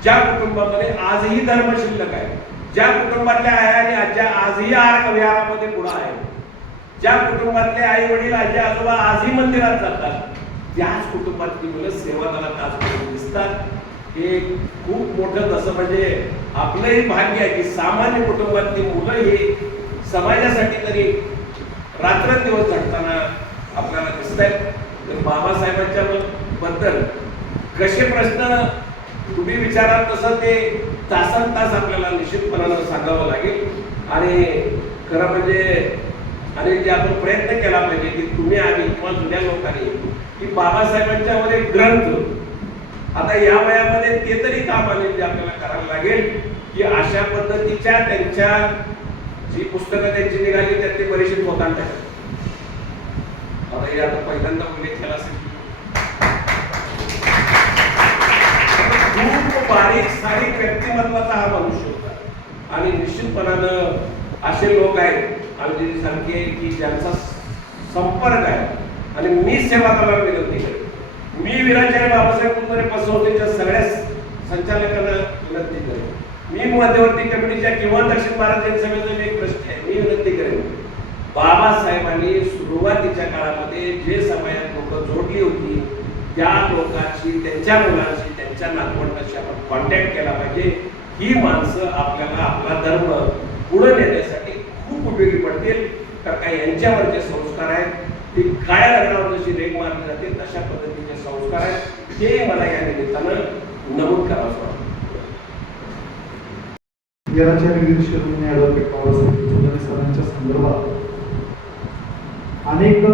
ज्या कुटुंबामध्ये आजही धर्म शिल्लक आहे, ज्या कुटुंबातल्या आया आणि आज्या आजही विहारामध्ये पुढे आहे, ज्या कुटुंबातले आई वडील आजी आजोबा आजही मंदिरात जातात, त्याच कुटुंबातली मुलं सेवादलात आज दिसतात. हे खूप मोठं तसं म्हणजे आपलंही भाग्य आहे की सामान्य कुटुंबातली मुलं ही समाजासाठी तरी रात्रंदिवस झटताना आपल्याला दिसत आहेत. तर बाबासाहेबांच्या बद्दल कसे प्रश्न तुम्ही विचाराल तसं ते तासन तास आपल्याला निश्चितपणानं सांगावं लागेल. आणि खरं म्हणजे आणि जे आपण प्रयत्न केला पाहिजे की तुम्ही आम्ही किंवा जुन्या लोकांनी की बाबासाहेबांच्यावर एक ग्रंथ आता या वयामध्ये ते तरी काम आले जे आपल्याला करायला लागेल की अशा पद्धतीच्या त्यांच्या जी पुस्तकं त्यांची निघाली त्यातली बरीचशी लोकांना आता हे आता पहिल्यांदा उल्लेख केला असेल. खूप बारीक सारीक व्यक्तिमत्वाचा हा मनुष्य होता आणि निश्चितपणानं असे लोक आहेत आमचे सारखे की ज्यांचा संपर्क आहे. आणि मी सेवादलाला विनंती करेन, मी वीराचार्य बाबासाहेब कुलकर्णी पतसंस्थेच्या सगळ्या संचालकांना विनंती करेन, मी मध्यवर्ती कमिटीच्या किंवा दक्षिण भारतीय सभेचा एक प्रश्न आहे, मी विनंती करेन बाबासाहेबांनी सुरुवातीच्या काळामध्ये जे समाजात लोक जोडली होती त्या लोकांची, त्यांच्या मुलांशी, त्यांच्या नातवंडांशी आपण कॉन्टॅक्ट केला पाहिजे. ही माणसं आपल्याला आपला धर्म पुढे नेण्यासाठी खूप उपयोगी पडतील. कारण काय यांच्यावर जे संस्कार आहेत ती काळ्या लग्नावर जशी रेग मारली जाते तशा पद्धतीचे संस्कार आहेत, ते मला या निमित्तानं नमूद करावं वाटतं. वीराचार्य शिरोमणी ॲडव्होकेट बाबासाहेब कुलकर्णी सरांच्या संदर्भात अनेक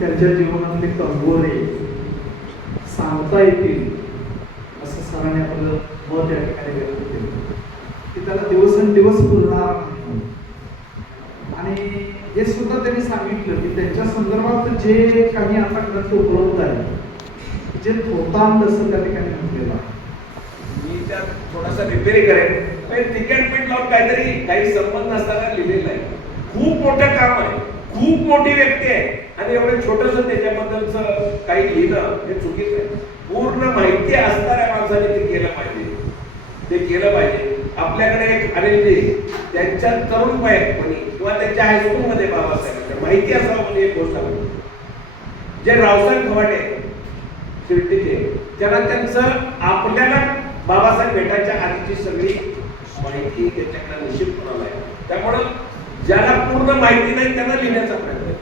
त्यांच्या जीवनातले कंगोरे सांगता येतील असं सरांनी आपलं मत या ठिकाणी व्यक्त केलं की त्याला दिवसेंदिवस पुरणार नाही. आणि हे सुद्धा त्यांनी सांगितलं की त्यांच्या संदर्भात जे काही आता ग्रंथ उपलब्ध आहे जे थोतांड असं त्या ठिकाणी म्हटलेलं आहे. मी त्यात थोडासा रिपेअर करेन, पण तिकीट पीठ लावून काहीतरी काही संबंध नसताना लिहिलेलं आहे. खूप मोठं काम आहे, खूप मोठी व्यक्ती आहे आणि एवढं छोटस त्याच्याबद्दलचं काही लिहिणं हे चुकीचं आहे. पूर्ण माहिती असणाऱ्या माणसाने ते केलं पाहिजे, ते केलं पाहिजे. आपल्याकडे एक अनिलजी त्यांच्या तरुण वयातपणी किंवा त्यांच्या हायस्कूलमध्ये बाबासाहेबांच्या माहिती असावं म्हणजे एक गोष्ट आहे. जे रावसाहेब खवाटे शिर्डीचे त्यांना त्यांचं आपल्याला बाबासाहेब भेटायच्या आधीची सगळी माहिती त्याच्याकडे निश्चितपणाला आहे. त्यामुळं ज्याला पूर्ण माहिती नाही त्यांना लिहिण्याचा प्रयत्न,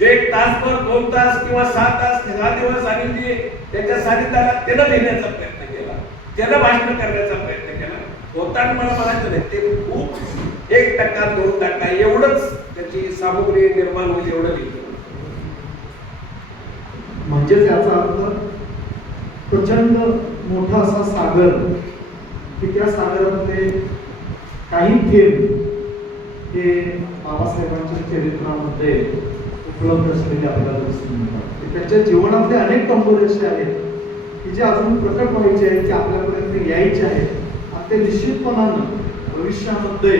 जे 1 तासभर 2 तास किंवा 6 तास 6 दिवस अनिलजी त्यांच्या सानिध्याला त्यानं लिहिण्याचा प्रयत्न केला, त्यानं भाषण करण्याचा प्रयत्न केला. होताना मला म्हणायचं नाही ते खूप 1% 2% एवढंच त्याची सामुग्री निर्माण होईल एवढं लिहिलं. म्हणजेच याचा अर्थ प्रचंड मोठा असा सागर की त्या सागरामध्ये काही थेंब हे बाबासाहेबांच्या चरित्रामध्ये उपलब्ध असलेले आपल्याला दिसून येतात. त्यांच्या जीवनातले अनेक कंगोरे असे आहेत की जे अजून प्रकट व्हायचे आहेत, ते आपल्यापर्यंत यायचे आहेत. आणि ते निश्चितपणानं भविष्यामध्ये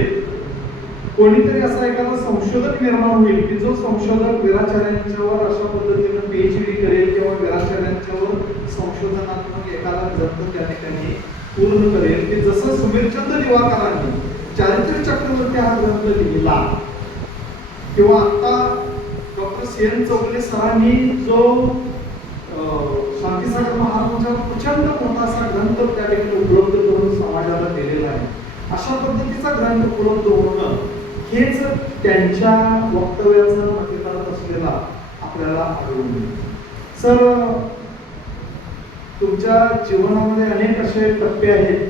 कोणीतरी असा एखादा संशोधक निर्माण होईल की जो संशोधक वीराचार्यांच्यावर अशा पद्धतीनं PhD करेल किंवा वीराचार्यांच्यावर संशोधनात्मक एखादा ग्रंथ त्या ठिकाणी पूर्ण करेल की जसं सुमेरचंद दिवाकरांनी चारित्र्य चक्रवर्ती हा ग्रंथ लिहिला किंवा आता डॉक्टर CN चौगले सरांनी जो शांतीसागर महाराजांचा प्रचंड मोठा असा ग्रंथ त्या ठिकाणी उपलब्ध करून समाजाला दिलेला आहे. अशा पद्धतीचा ग्रंथ उपलब्ध होणं हेच त्यांच्या वक्तव्याचा प्रतिकार असलेला आपल्याला आढळून येईल. सर, तुमच्या जीवनामध्ये अनेक असे टप्पे आहेत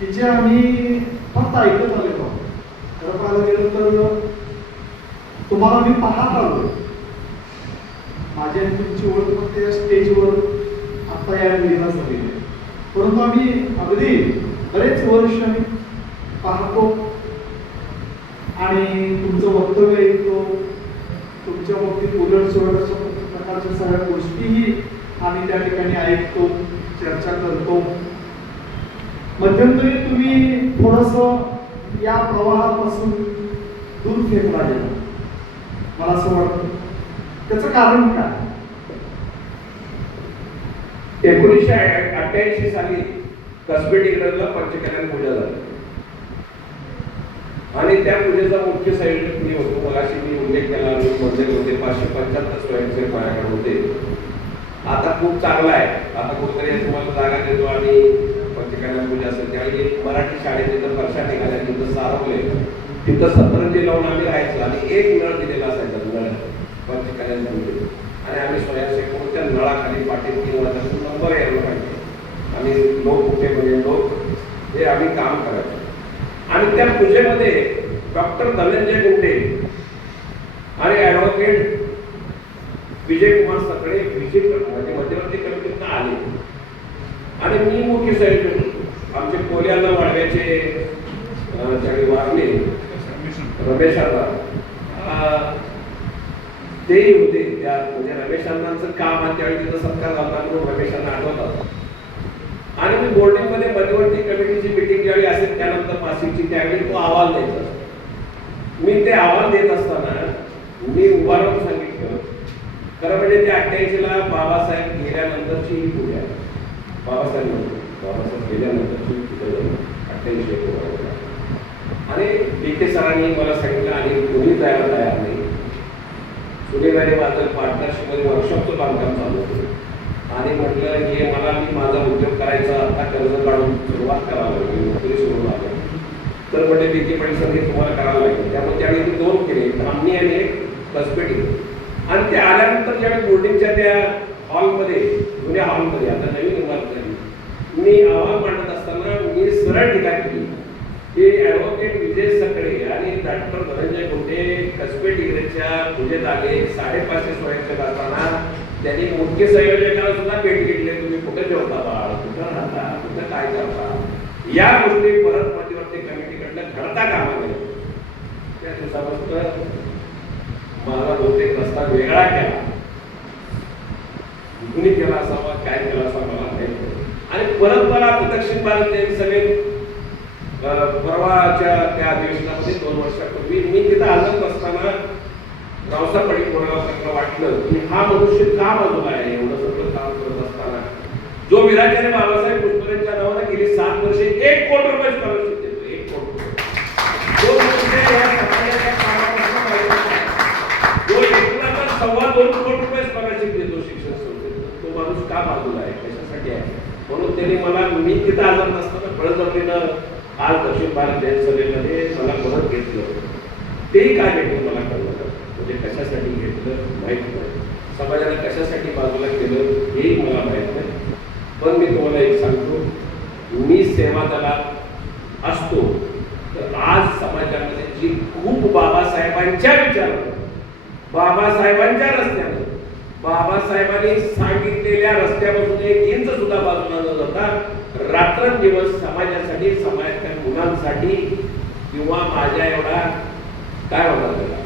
की जे आम्ही फक्त ऐकत आलेलो आहोत. खरं पाहायला गेलं तर तुम्हाला मी पाहत आलो. माझी आणि तुमची ओळख फक्त या स्टेजवर आता या वेळेला झालेली आहे, परंतु आम्ही अगदी बरेच वर्ष आम्ही पाहतो आणि तुमचं वक्तव्य ऐकतो, तुमच्या बाबतीत उलट सुलट अशा प्रकारच्या सगळ्या गोष्टीही आम्ही त्या ठिकाणी ऐकतो, चर्चा करतो. मध्यंतरी तुम्ही थोडस या प्रवाहापासून दूर फेकला गेला, मला असं वाटतं. त्याचं कारण काय? 1988 साली कसबे टिकरला पंचकल्याण पूजा झाली आणि त्या पूजेचा मुख्य संयोजक मी होतो. मगाशी मी उल्लेख केला मंदिरमध्ये 575 स्वयंसेवक माझ्याकडे होते. आता खूप चांगला आहे. आता कुठेतरी तुम्हाला जागा देतो आणि पंचकल्याण पूजा असेल त्यावेळी मराठी शाळेत तिथं वर्षा निघाल्या, तिथं सारवले, तिथं सतरंजी लावून आम्ही राहायचो आणि एक नळ दिलेला असायचा नळ पंचकल्याण पूजेत. आणि आम्ही स्वयंसेवक म्हणून त्या नळाखाली पाठी 3 वर्षातून नंबर यायला पाहिजे आणि लोक कुठे म्हणजे लोक हे आम्ही काम करायचो. आणि त्या पूजेमध्ये डॉक्टर धनंजय गुंडे आणि ॲडव्होकेट विजयकुमार सकळे विजिट म्हणजे मध्यवर्ती कमिटीतून आले आणि मी मुख्य संयोजक होतो. आमचे कोल्याला वाढव्याचे ज्यावेळी वारले रमेशांना तेही होते त्या म्हणजे रमेशांनाचं काम आणि त्यावेळी तिथं सत्कार झाला म्हणून रमेशांना आठवतात. आणि मी बोर्डिंगमध्ये मध्यवर्ती कमिटीची मीटिंग ज्यावेळी असेल त्यानंतर पासिंगची त्यावेळी तो अहवाल द्यायचा. मी ते अहवाल देत असताना मी उभा राहून सांगितलं, खरं म्हणजे त्या 88ला बाबासाहेब गेल्यानंतरची ही पूजा आहे. बाबासाहेब गेल्यानंतरची पूजा 88 आणि DK सरांनी मला सांगितलं आणि कोणी जायला तयार नाही. सुनील आणि माझं पार्टनरशिपमध्ये वर्कशॉपचं बांधकाम चालू होतं आणि म्हटलं हे मला मी माझा उद्योग करायचा, आता कर्ज काढून सुरुवात करावं लागेल, नोकरी सुरू लागेल. तर म्हणजे DK पाटील हे तुम्हाला करावं लागेल. त्यामुळे त्यावेळी मी 2 केले, ब्राह्मणी आणि एक कसबेटी. आणि ते आल्यानंतर ज्यावेळी बोर्डिंगच्या त्या हॉलमध्ये जुन्या हॉलमध्ये आता नवीन इमारत झाली, मी अहवाल मांडत असताना मी सरळ टीका केली की ॲडव्होकेट विजय सकळे आणि डॉक्टर धनंजय गुंडे कसबे टिकरेच्या पूजेत आले, 550 स्वयंसेवक असताना त्यांनी मुख्य संयोजकाला सुद्धा भेट घेतली. तुम्ही कुठे जेवता बाळ, कुठं राहता, कुठं काय करता, या गोष्टी परत मध्यवर्ती कमिटीकडनं घडता कामा नये. त्या दिवसापासून मला बहुतेक रस्ता वेगळा केला, कुणी केला असावा, काय केला असावा मला माहिती. आणि परत मला दक्षिण भारत सगळे परवाच्या त्या अधिवेशनामध्ये 2 वर्षापूर्वी मी तिथं हजर असताना रावसाहेब पाटील बोरगावकरांना वाटलं की हा मनुष्य का बाजूला आहे. एवढं सगळं काम करत असताना जो विराजाने बाबासाहेब पुष्करांच्या नावाने गेली 7 वर्षे 1 कोटी रुपये स्कॉलरशिप देतो. 1 कोटी रुपये जो मनुष्य या समाजाच्या कामापासून जो एकूणाचा 2.25 कोटी रुपये स्कॉलरशिप देतो शिक्षण संस्थेत, तो माणूस का बाजूला आहे, कशासाठी आहे. म्हणून त्यांनी मला मी तिथं हजर नसताना बळजबरीनं आज दक्षिण भारत जनसभेमध्ये मला परत घेतलं. तेही काय घेतलं मला कळलं, म्हणजे कशासाठी घेतलं माहीत नाही, समाजाला कशासाठी बाजूला केलं हेही मला माहीत नाही. पण मी तुम्हाला एक सांगतो, मी सेवा दलात असतो तर आज समाजामध्ये जी खूप बाबासाहेबांच्या विचारानं, बाबासाहेबांच्या रस्त्यानं, बाबासाहेबांनी सांगितलेल्या रस्त्यापासून 1 इंच सुद्धा बाजूला न जाता रात्रंदिवस समाजासाठी, समाजाच्या मुलांसाठी किंवा माझ्या एवढा काय होता त्याला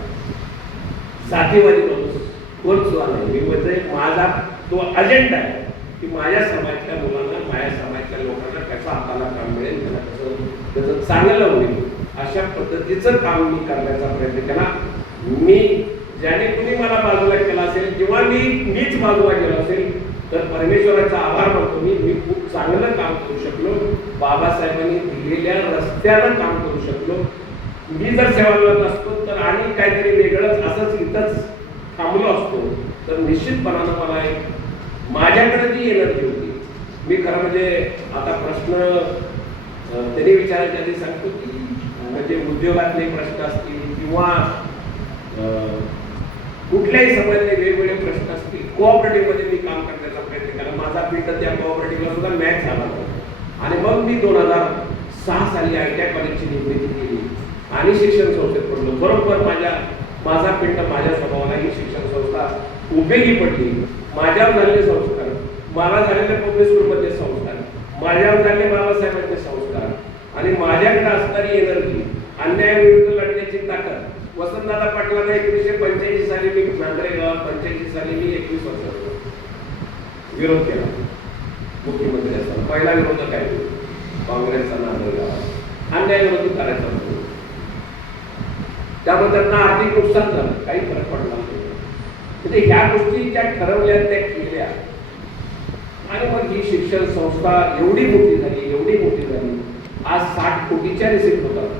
साथीवादी माणूस कोण सुद्धा नाही. मी म्हणजे माझा तो अजेंडा आहे की माझ्या समाजाच्या मुलांना, माझ्या समाजाच्या लोकांना कसं हाताला काम मिळेल, त्याला कसं त्याचं चांगलं होईल अशा पद्धतीचं काम मी करण्याचा प्रयत्न केला. मी ज्याने कुणी मला बाजूला केला असेल किंवा मीच बाजूला गेलो असेल तर परमेश्वराचा आभार मानतो. मी खूप चांगलं काम करू शकलो, बाबासाहेबांनी दिलेल्या रस्त्यानं काम करू शकलो. मी जर सेवा करत असतो तर आणि काहीतरी वेगळंच असंच इथंच थांबलो असतो तर निश्चितपणानं मला एक माझ्याकडे जी एनर्जी होती, मी खरं म्हणजे आता प्रश्न त्यांनी विचारायच्या आधी सांगतो की म्हणजे उद्योगातले प्रश्न असतील किंवा कुठल्याही समाजातले वेगवेगळे प्रश्न असतील, कोऑपरेटिव्हमध्ये मी काम करण्याचा प्रयत्न केला. माझा पिंड त्या कोऑपरेटिव्हला सुद्धा मॅच झाला आणि मग मी 2006 साली ITI कॉलेजची निर्मिती केली आणि शिक्षण संस्थेत पडलो. बरोबर माझा पिंड माझ्या स्वभावाला ही शिक्षण संस्था उपयोगी पडली. माझ्यावर झालेले संस्कार, मला झालेले पब्लिक स्कूलमधले संस्कार, माझ्यावर झालेले बाबासाहेबांचे संस्कार आणि माझ्याकडे असणारी एनर्जी, अन्यायाविरुद्ध लढण्याची ताकद. वसंतदादा पाटलांना 1985 साली मी नांदरे गावात 85 साली मी 21 वर्ष विरोध केला मुख्यमंत्री असताना. पहिला विरोधक आहे काँग्रेसचा नांदेड अन्याय विरोधी करायचा होतो. त्यामुळे त्यांना आर्थिक नुकसान झालं, काही फरक पडला नाही. म्हणजे ह्या गोष्टी ज्या ठरवल्या त्या केल्या आणि मग ही शिक्षण संस्था एवढी मोठी झाली. आज 60 कोटीच्या रिसिप्ट होतात.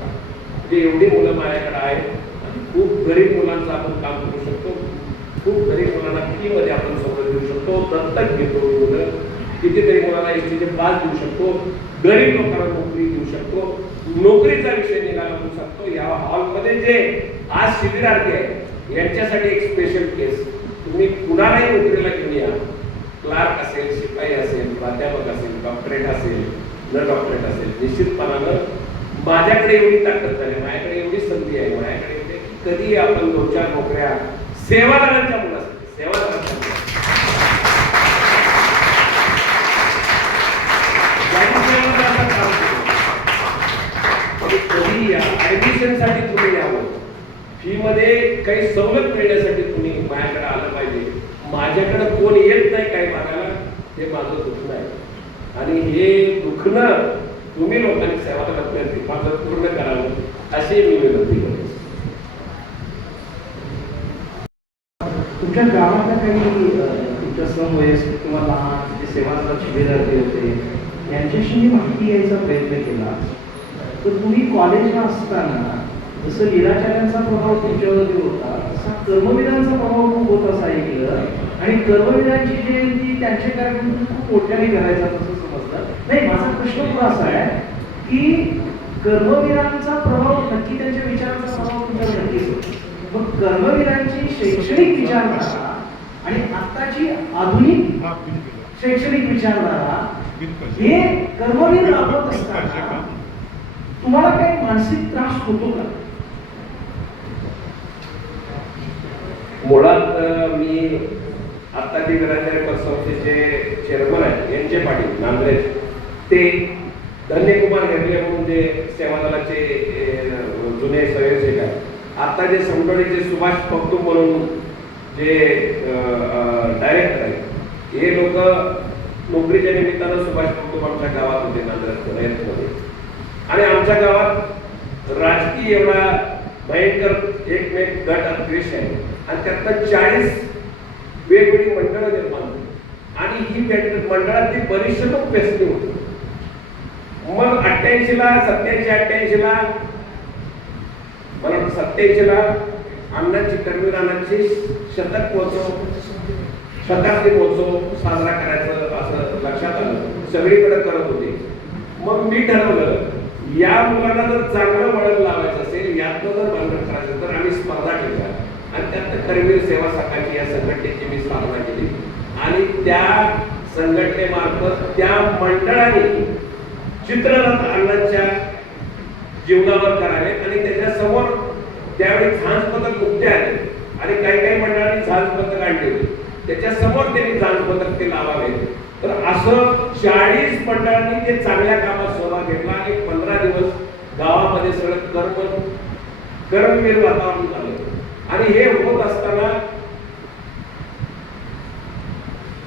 म्हणजे एवढी मुलं माझ्याकडे आहेत आणि खूप गरीब मुलांचं आपण काम करू शकतो. खूप गरीब मुलांना फ्रीमध्ये आपण सवलत देऊ शकतो. दत्तक घेतो मुलं. कितीतरी मुलांना एसटीचे पास देऊ शकतो. गरीब लोकांना नोकरी देऊ शकतो. नोकरीचा विषय निघाला होऊ शकतो. या हॉलमध्ये जे आज शिबिरार्थी आहेत यांच्यासाठी एक स्पेशल केस. तुम्ही कुणालाही नोकरीला घेऊन या. क्लार्क असेल, शिपाई असेल, प्राध्यापक असेल, डॉक्टरेट असेल, न डॉक्टरेट असेल, निश्चितपणानं माझ्याकडे एवढी ताकद झाली, माझ्याकडे एवढी संधी आहे, माझ्याकडे एवढे कधी आपण 2-4 नोकऱ्या सेवादारांच्या मुलासाठी सेवादारांच्या कधी या ऍडमिशनसाठी तुम्ही यावं. फी मध्ये काही सवलत मिळण्यासाठी तुम्ही माझ्याकडे आलं पाहिजे. माझ्याकडे कोण येत नाही काही मागायला, हे माझं दुखणं आहे. आणि हे दुखणं तुम्ही लोकांनी सेवादारांची माझं पूर्ण करावं अशी मी विनंती करतो. तुमच्या गावातल्या काही तुमच्या समवयस्क किंवा लहान जे सेवादार शिबिरार्थी होते यांच्याशी मी माहिती घ्यायचा प्रयत्न केला. तर तुम्ही कॉलेजला असताना जसं लीलाचार्यांचा प्रभाव तुमच्यावरती होता तसा कर्मवीरांचा प्रभाव खूप होत असा ऐकलं. आणि कर्मवीरांची जयंती त्यांचे कार्यक्रम खूप मोठ्याने करायचा तसं समजलं. नाही, माझा प्रश्न पुरा असा आहे की कर्मवीरांचा प्रभाव नक्की, त्यांच्या विचारांचा प्रभाव तुमच्यावर नक्कीच होतो. मग कर्मवीरांची शैक्षणिक विचारधारा आणि आत्ताची आधुनिक शैक्षणिक विचारधारा हे कर्मवीर राबवत असताना तुम्हाला काही मानसिक त्रास होतो का? मुळात मी आता जे घराच्या पतसंस्थेचे चेअरमन आहेत यांचे पाटील नांद्रेज, ते धन्यकुमार हेरले म्हणून जे सेवादलाचे जुने संयोजक आहेत. आता जे समडोळीचे सुभाष पगतू म्हणून जे डायरेक्टर आहेत, हे लोक नोकरीच्या निमित्तानं सुभाष पगतू आमच्या गावात होते नांदेडमध्ये. आणि आमच्या गावात राजकीय एवढा भयंकर एकमेक गट द्वेष आहे आणि त्यातनं 40 वेगवेगळी मंडळं निर्माण होती. आणि ही मंडळातली बरीचशी लोक व्यसनी होती. मग 88ला 87-88ला मला 87ला अण्णांची कर्मवीर अण्णांची शतक महोत्सव, शताब्दी महोत्सव साजरा करायचं असं लक्षात आलं. सगळीकडे करत होते. मग मी ठरवलं या मुलांना जर चांगलं वळण लावायचं असेल, यातनं जर भांडण करायचं तर आम्ही स्पर्धा केल्या आणि त्यात कर्मवीर सेवा सखाची या संघटनेची मी स्थापना केली. आणि त्या संघटनेमार्फत त्या मंडळाने चित्ररथ अण्णांच्या जीवनावर करावे आणि त्याच्या समोर त्यावेळी झांज पथक नुकते आले आणि काही मंडळांनी झांज पथक आणले होते. त्याच्या समोर त्यांनी झांज पथक ते लावावे. तर असं 40 मंडळांनी ते चांगल्या कामात सहभाग घेतला आणि 15 दिवस गावामध्ये सगळं कर्मवीर वातावरण झालं. आणि हे होत असताना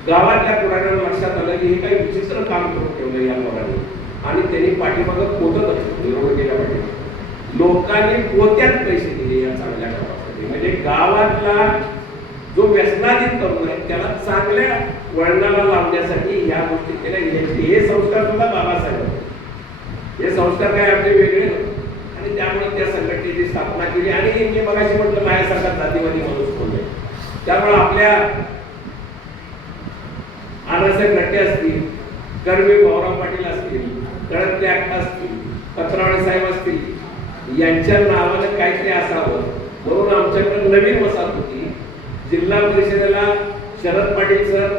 गावातल्या पुढाऱ्यांना लक्षात आलं की हे काही विचित्र काम करून ठेवलं या लोकांनी. आणि त्यांनी पाठीमागं पोतच निवडणुकीच्या पाठी लोकांनी पोत्यात पैसे दिले या चांगल्या कामासाठी. म्हणजे गावातला जो व्यसनाधीन तरुण आहे त्याला चांगल्या वळणाला लावण्यासाठी ह्या गोष्टी केल्या. हे संस्कार सुद्धा बाबासाहेब, हे संस्कार काय आमचे वेगळे नव्हते. आणि त्यामुळे त्या संघटनेची स्थापना केली. आणि मी मगाशी म्हटलं माझ्यासारखा जातीवादी माणूस बोलले, त्यामुळे आपल्या आनासाहेब गट्टे असतील, कर्वे भाऊराव पाटील असतील, कळतले अक्का असतील, पत्रावळे साहेब असतील, यांच्या नावानं काहीतरी असावं म्हणून आमच्याकडे नवीन वसाहत होती. जिल्हा परिषदेला शरद पाटील सर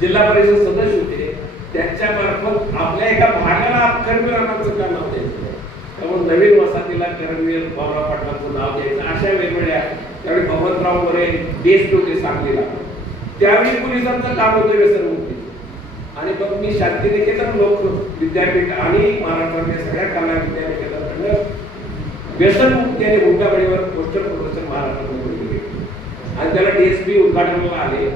जिल्हा परिषद सदस्य होते. त्यांच्या मार्फत आपल्या एका भागाला कर्मवीर अण्णांचं का नाव द्यायचं, त्यामुळे नवीन वसाहतीला कर्मवीर भाऊराव पाटलांचं नाव द्यायचं. अशा वेगवेगळ्या त्यावेळी भगवंतराव मोरे देश होते सांगलीला, त्यावेळी पोलिसांचं काम होतं व्यसनमुक्ती. आणि मग मी शांतिनिकेतन लोक विद्यापीठ आणि महाराष्ट्रातल्या सगळ्या कला विद्यापीठांकडनं व्यसनमुक्ती आणि हुंडाबळीवर पोस्टर प्रदर्शन महाराष्ट्रात केले आणि त्याला DSP उद्घाटनाला आले.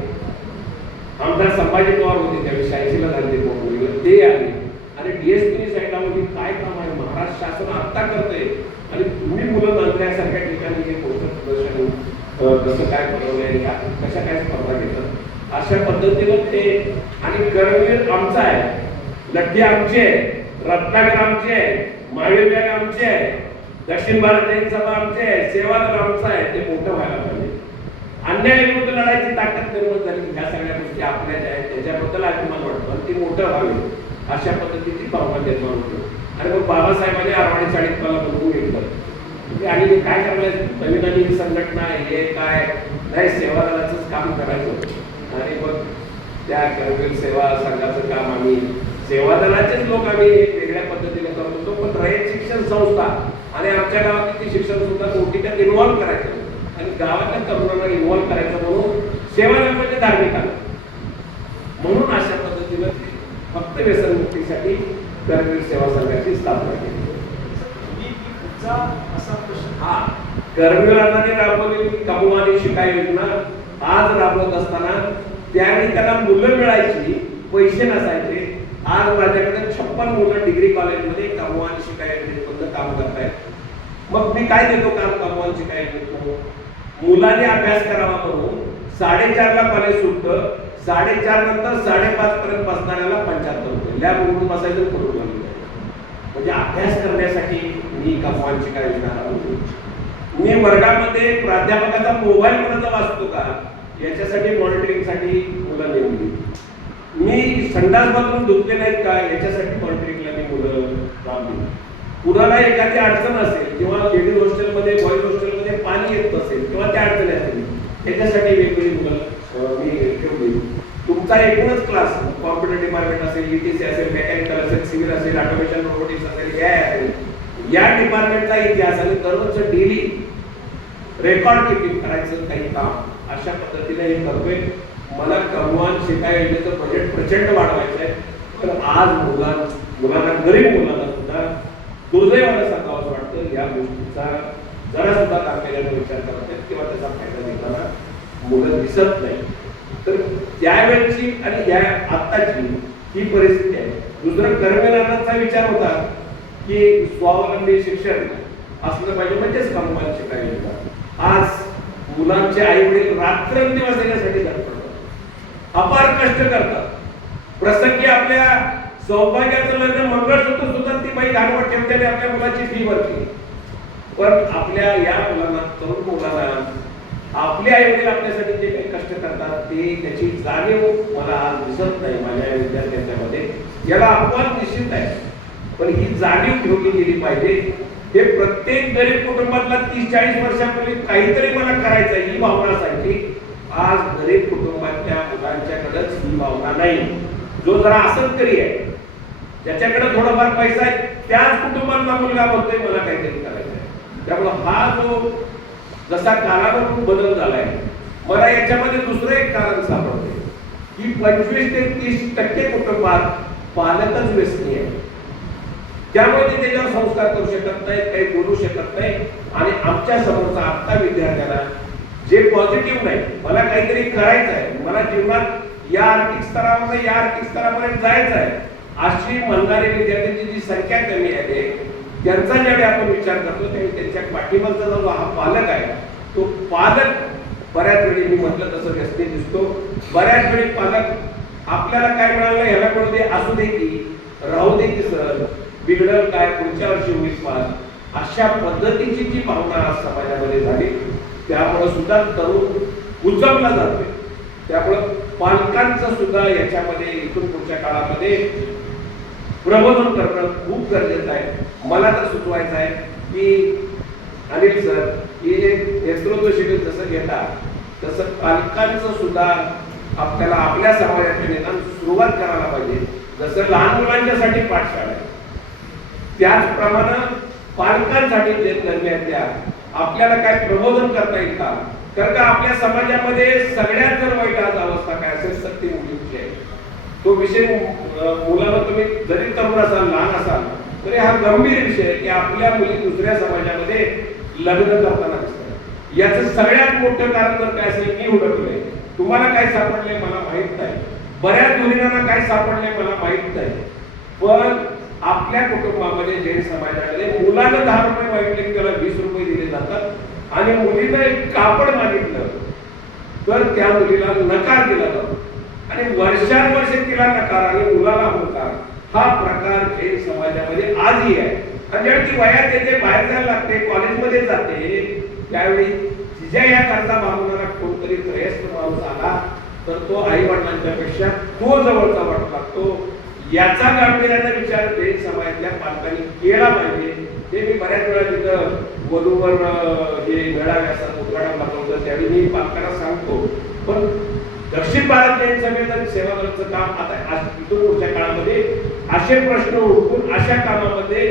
आमदार संभाजी पवार होते त्यावेळी 86ला झाले ते पोटनिवडणूक, ते आले आणि डीएसपीने सांगितलं म्हणजे काय काम आहे महाराष्ट्र शासन आत्ता करतंय आणि तुम्ही मुलं नांदण्यासारख्या ठिकाणी हे मोठं प्रदर्शन कसं काय बनवलंय, कशा काय स्पर्धा घेतात अशा पद्धतीनं ते. आणि कर्मवीर आमचा आहे, लढ्ढी आमची आहे, रत्नाकर आमची आहे, महावीर आमची आहे, दक्षिण भारत जैन सभा आमची आहे, सेवादल आमचा आहे. ते मोठं व्हायला पाहिजे. अन्यायाविरुद्ध लढायची ताकद निर्माण झाली. ह्या सगळ्या गोष्टी आपल्या ज्या आहेत त्याच्याबद्दल अभिमान वाटतो आणि ती मोठं व्हावी अशा पद्धतीची भावना निर्माण होते. आणि मग बाबासाहेबांनी आरवाडी चाळीत मला बनवून घेतलं आणि ते काय करायचं, नवीन नवीन संघटना हे काय नाही, सेवादलाचंच काम करायचं. आणि मग त्या कर्मवीर सेवा संघाचं काम आम्ही सेवादलाचेच लोक आम्ही वेगळ्या पद्धतीने करत होतो. पण रयत शिक्षण संस्था आणि आमच्या गावातील शिक्षण सुद्धा मोठी त्यात इन्व्हॉल्व्ह करायचं आणि गावातल्या तरुणांना इन्व्हॉल्व्ह करायचं म्हणून सेवादल म्हणजे धार्मिक आलं. म्हणून अशा पद्धतीनं फक्त व्यसनमुक्तीसाठी कर्मवीर सेवा संघाची स्थापना केली. असा प्रश्न हा, कर्मवीर अण्णांनी राबवलेली कमवानी शिकाय योजना आज राबवत असताना त्यावेळी त्यांना मुलं मिळायची, पैसे नसायचे. आज माझ्याकडे 56 मुलं डिग्री कॉलेजमध्ये कमवानी शिकाय योजनेमधून काम करतायत. मग मी काय देतो काम कमवानी शिकाय योजनेतून? मुलांनी अभ्यास करावा म्हणून 4:30ला कॉलेज सुटतं, 4:30 नंतर 5:30 पर्यंत बसणाऱ्याला 75 रुपये लॅब उघडून बसायचं करून लागलं. म्हणजे अभ्यास करण्यासाठी मी कमवानी शिकाय योजना राबवतो. मी वर्गामध्ये प्राध्यापकाचा मोबाईल कोणाचा वाचतो का याच्यासाठी मॉनिटरिंगसाठी मुलं नेमली. मी संडास बाथरूम धुतले नाहीत का याच्यासाठी मॉनिटरिंगला मी मुलं लावली. कुणाला एखादी अडचण असेल किंवा लेडीज हॉस्टेलमध्ये बॉईज हॉस्टेलमध्ये पाणी येत नसेल किंवा त्या अडचणी असतील त्याच्यासाठी वेगवेगळी मुलं मी ठेवली. तुमचा एकूणच क्लास कॉम्प्युटर डिपार्टमेंट असेल, ईटीसी असेल, मेकॅनिकल असेल, सिव्हिल असेल, ऑटोमेशन रोबोटिक्स असेल, या असेल, या डिपार्टमेंटचा इतिहास आणि दररोज डेली रेकॉर्ड कीपिंग करायचं काही काम अशा पद्धतीने हे करतोय. मला कमवान शिकाय योजनेचं बजेट प्रचंड वाढवायचं आहे. पण आज मुलांना गरीब मुलांना सुद्धा दुर्दैवानं सांगावं वाटतं या गोष्टीचा जरा सुद्धा गांभीर्याने विचार करत आहेत किंवा त्याचा फायदा घेताना मुलं दिसत नाही. तर त्यावेळची आणि या आत्ताची ही परिस्थिती आहे. दुसरं कर्मवीरांचा विचार होता की स्वावलंबी शिक्षण असलं पाहिजे म्हणजेच कमवान शिकाय योजना. आज मुलांचे आई वडील रात्रंदिवस याच्यासाठी धडपडतात, अपार कष्ट करतात. प्रसंगी आपल्या सौभाग्याचं लग्न मंगळसूत्र सुद्धा ती बाई घालवत ठेवते आणि आपल्या मुलाची फी भरते. पण आपल्या या मुलांना, तरुण मुलांना आपले आई वडील आपल्यासाठी जे काही कष्ट करतात ते त्याची जाणीव मला आज दिसत नाही माझ्या विद्यार्थ्यांच्यामध्ये. याला अपवाद निश्चित आहे, पण ही जाणीव ठेवली गेली पाहिजे. हे प्रत्येक गरीब कुटुंबातला 30-40 वर्षापूर्वी काहीतरी मला करायचं ही भावना असायची. आज गरीब कुटुंबातल्या मुलांच्याकडेच ही भावना नाही. जो जरा असंतरी आहे, ज्याच्याकडे थोडाफार पैसा आहे, त्याच कुटुंबातला मुलगा म्हणतोय मला काहीतरी करायचं आहे. त्यामुळे हा जो जसा कालानुरूप बदल झालाय, मला याच्यामध्ये दुसरं एक कारण सापडते की 25 ते 30% कुटुंबात पालकच व्यसनी आहे. त्यामुळे ते त्याच्यावर संस्कार करू शकत नाहीत, काही बोलू शकत नाही. आणि आमच्या समोरचा आत्ता विद्यार्थ्यांना जे पॉझिटिव्ह नाही, मला काहीतरी करायचं आहे, मला जीवनात या आर्थिक स्तरावर या आर्थिक स्तरापर्यंत जायचं आहे, अशी म्हणणारे विद्यार्थ्यांची जी संख्या कमी आहे त्यांचा ज्यावेळी आपण विचार करतो त्यावेळी त्यांच्या पाठीमागचा जो हा पालक आहे तो पालक बऱ्याच वेळी मी म्हटलं तसं व्यस्ती दिसतो. बऱ्याच वेळी पालक आपल्याला काय मिळालं ह्याला मिळू दे, असू दे की राहू दे की सर बिघडल काय पुढच्या वर्षी होईल पास, अशा पद्धतीची जी भावना आज समाजामध्ये झाली. त्यामुळे सुद्धा तरुण उचलला जातोय. त्यामुळे पालकांचं सुद्धा याच्यामध्ये इथून पुढच्या काळामध्ये प्रबोधन करणं खूप गरजेचं आहे. मला तर सुचवायचं आहे की अनिल सर हे नेतृत्व शिबिर जसं घेतात तसं पालकांचं सुद्धा आपल्याला आपल्या समाजाच्या निदान सुरुवात करायला पाहिजे. जसं लहान मुलांच्यासाठी पाठशाळा आहे त्याचप्रमाणे पालकांसाठी जे करण्यात द्या. आपल्याला काय प्रबोधन करता येईल का? कारण का आपल्या समाजामध्ये सगळ्यात जर वाईट आज अवस्था काय असेल सक्ती मुलींची आहे. तो विषय मुलाला तुम्ही जरी तरुण असाल लहान असाल तरी हा गंभीर विषय आहे की आपल्या मुली दुसऱ्या समाजामध्ये लग्न करताना दिसतात. याचं सगळ्यात मोठं कारण जर काय असेल मी ओळखलंय तुम्हाला काय सापडले मला माहित नाही, बऱ्याच मुलींना काय सापडले मला माहित नाही, पण आपल्या कुटुंबामध्ये जैन समाजामध्ये मुलानं 10 रुपये मागितले की त्याला 20 रुपये दिले जातात आणि मुलीनं एक कापड मागितलं तर त्या मुलीला नकार दिला जातो आणि वर्षानुवर्षे तिला नकार आणि मुलाला होकार. हा प्रकार जैन समाजामध्ये आजही आहे. आणि ज्यावेळी ती वयात येते, बाहेर जायला लागते, कॉलेजमध्ये जाते, त्यावेळी तिच्या या करता भावनाला कोणतरी त्रयस्थ माणूस आला तर तो आई वडिलांच्या पेक्षा तो जवळचा वाटू लागतो. याचा गांभीर्याने विचार जैन समाजातल्या पालकांनी केला पाहिजे. ते मी बऱ्याच वेळा तिथं वधूवर जे मेळावे असतात, उद्घाटन होतं त्यावेळी मी पालकांना सांगतो. पण दक्षिण भारत जैन समेत आणि सेवादलाचं काम आता इथून पुढच्या काळामध्ये असे प्रश्न ओळखून अशा कामामध्ये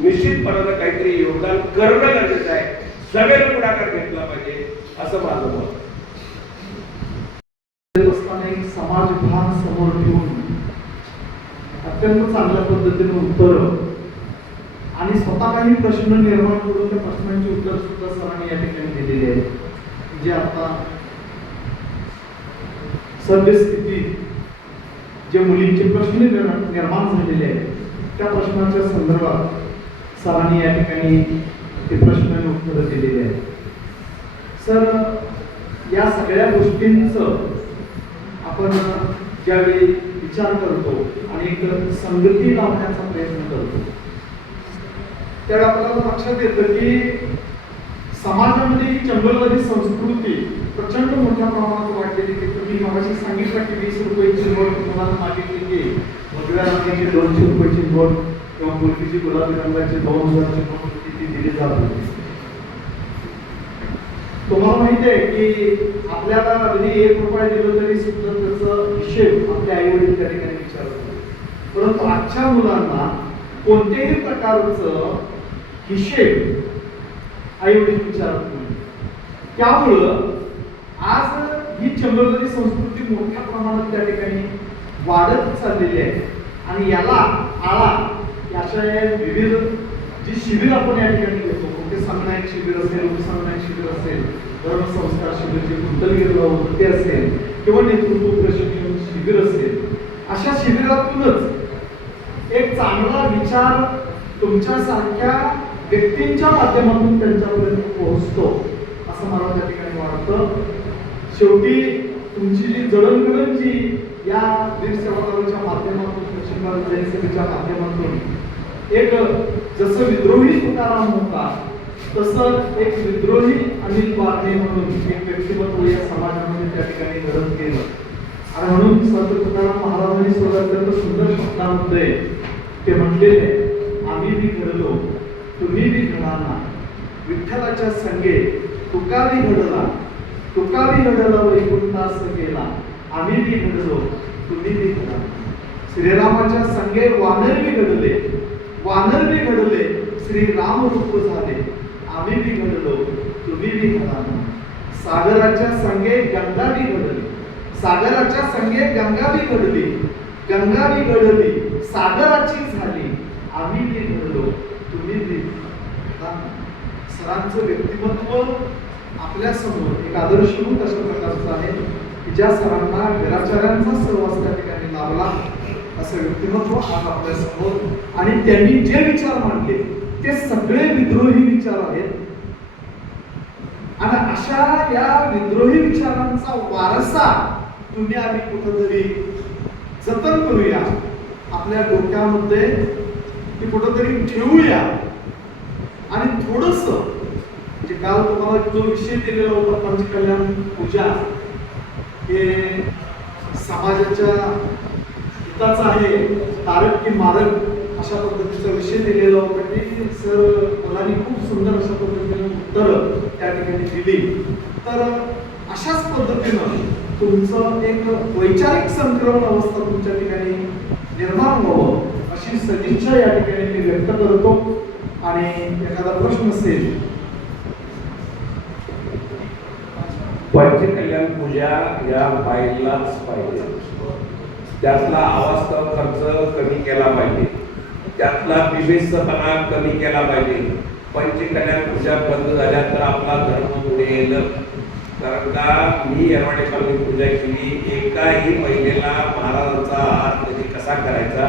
निश्चितपणानं काहीतरी योगदान करणं गरजेचं आहे. सगळ्यांनी पुढाकार घेतला पाहिजे असं माझं मत. एक समाज भान समोर ठेवून अत्यंत चांगल्या पद्धतीने उत्तर आणि स्वतः काही प्रश्न निर्माण करून त्या प्रश्नांची उत्तर सुद्धा सरांनी या ठिकाणी दिलेली आहे. जे आता सद्यस्थिती जे मुलींचे प्रश्न निर्माण झालेले आहेत त्या प्रश्नांच्या संदर्भात सरांनी या ठिकाणी ते प्रश्न उत्तर दिलेले आहेत. सर, या सगळ्या गोष्टींचं आपण ज्यावेळी विचार करतो आणि एक संगती लावण्याचा प्रयत्न करतो त्यावेळी आपल्याला लक्षात येतं की समाजामध्ये ही चंगलवादी संस्कृती प्रचंड मोठ्या प्रमाणात वाढलेली. की तुम्ही मगाशी सांगितलं की 20 रुपयाची नोट तुम्हाला मागितली की उजव्या रंगाची 200 रुपयाची नोट किंवा मुलगीची गुलाबी रंगाची 2000ची नोट ती दिली जात होती. तुम्हाला माहिती आहे की आपल्याला अगदी 1 रुपया दिलं तरी सुद्धा त्याचा हिशेब आपले आई वडील त्या ठिकाणी विचारतात. परंतु आजच्या मुलांना कोणत्याही प्रकारचं हिशेब आई वडील विचारत नाही. त्यामुळं आज ही चंगलवादी संस्कृती मोठ्या प्रमाणात त्या ठिकाणी वाढत चाललेली आहे आणि याला आळा अशा विविध जी शिबिर आपण या ठिकाणी घेतो, कुठे सामुदायिक शिबिर असेल, उपसामुदायिक शिबिर असेल, धर्मसंस्कार शिबिर जे कुंडलगिरीला होते ते असेल किंवा नेतृत्व प्रशिक्षण शिबिर असेल, अशा शिबिरातूनच एक चांगला विचार तुमच्यासारख्या व्यक्तींच्या माध्यमातून त्यांच्यापर्यंत पोहोचतो असं मला त्या ठिकाणी वाटतं. शेवटी तुमची जी जडणघडण जी या वीर सेवादलाच्या माध्यमातून, दक्षिण भारत जैन सभेच्या माध्यमातून एक जसं विद्रोही तुकाराम होता तसं एक विद्रोही अनिल बारणे म्हणून एक व्यक्तिमत्व या समाजामध्ये त्या ठिकाणी घडत गेलं. आणि म्हणून संत तुकाराम महाराजांनी सुद्धा अत्यंत सुंदर शब्दामध्ये ते म्हणलेले, आम्ही बी घडलो तुम्ही बी घडाना, विठ्ठलाच्या संगे तुका बी घडला, तुका बी घडला वैकुंठास गेला, आम्ही बी घडलो तुम्ही बी घडा. श्रीरामाच्या संगे वानर बी घडले, वानर बी घडले, श्रीराम रूप झाले, आम्ही बी घडलो तुम्ही बी घडाना. सागराच्या संगे गंगा बी घडली, सागराच्या संगे गंगा बी घडली, गंगा बी घडली सागराची झाली, आम्ही बी घडलो तुम्ही बी घडाना. सरांचं व्यक्तिमत्व आपल्या समोर एक आदर्शभूत अशा प्रकारचं आहे की ज्या सरांना वीराचार्यांचा सहवास त्या ठिकाणी लाभला असं व्यक्तिमत्व आज आपल्या समोर. आणि त्यांनी जे विचार मांडले ते सगळे विद्रोही विचार आहेत आणि अशा या विद्रोही विचारांचा वारसा तुम्ही आम्ही कुठंतरी जतन करूया, आपल्या डोक्यामध्ये ते कुठंतरी ठेवूया. आणि थोडस म्हणजे काल तुम्हाला जो विषय दिलेला होता पंचकल्याण पूजा, हे समाजाच्या हिताचा आहे, तारक की मारक अशा पद्धतीचा विषय दिलेला होता की सर मुलांनी खूप सुंदर अशा पद्धतीने उत्तर त्या ठिकाणी दिली. तर अशाच पद्धतीनं तुमचं एक वैचारिक संक्रमण अवस्था तुमच्या ठिकाणी निर्माण व्हावं अशी सदिच्छा या ठिकाणी मी व्यक्त करतो. आणि एखादा प्रश्न असेल. पंचकल्याण पूजा या पाहिलाच पाहिजे, त्यातला अवास्तव खर्च कमी केला पाहिजे, त्यातला बिभत्सपणा कमी केला पाहिजे. पंचकल्याण पूजा बंद झाल्या तर आपला धर्म पुढे येईल कारण का मी येरवाडे कॉलनी पूजा केली, एकाही महिलेला महाराजांचा हार कधी कसा करायचा,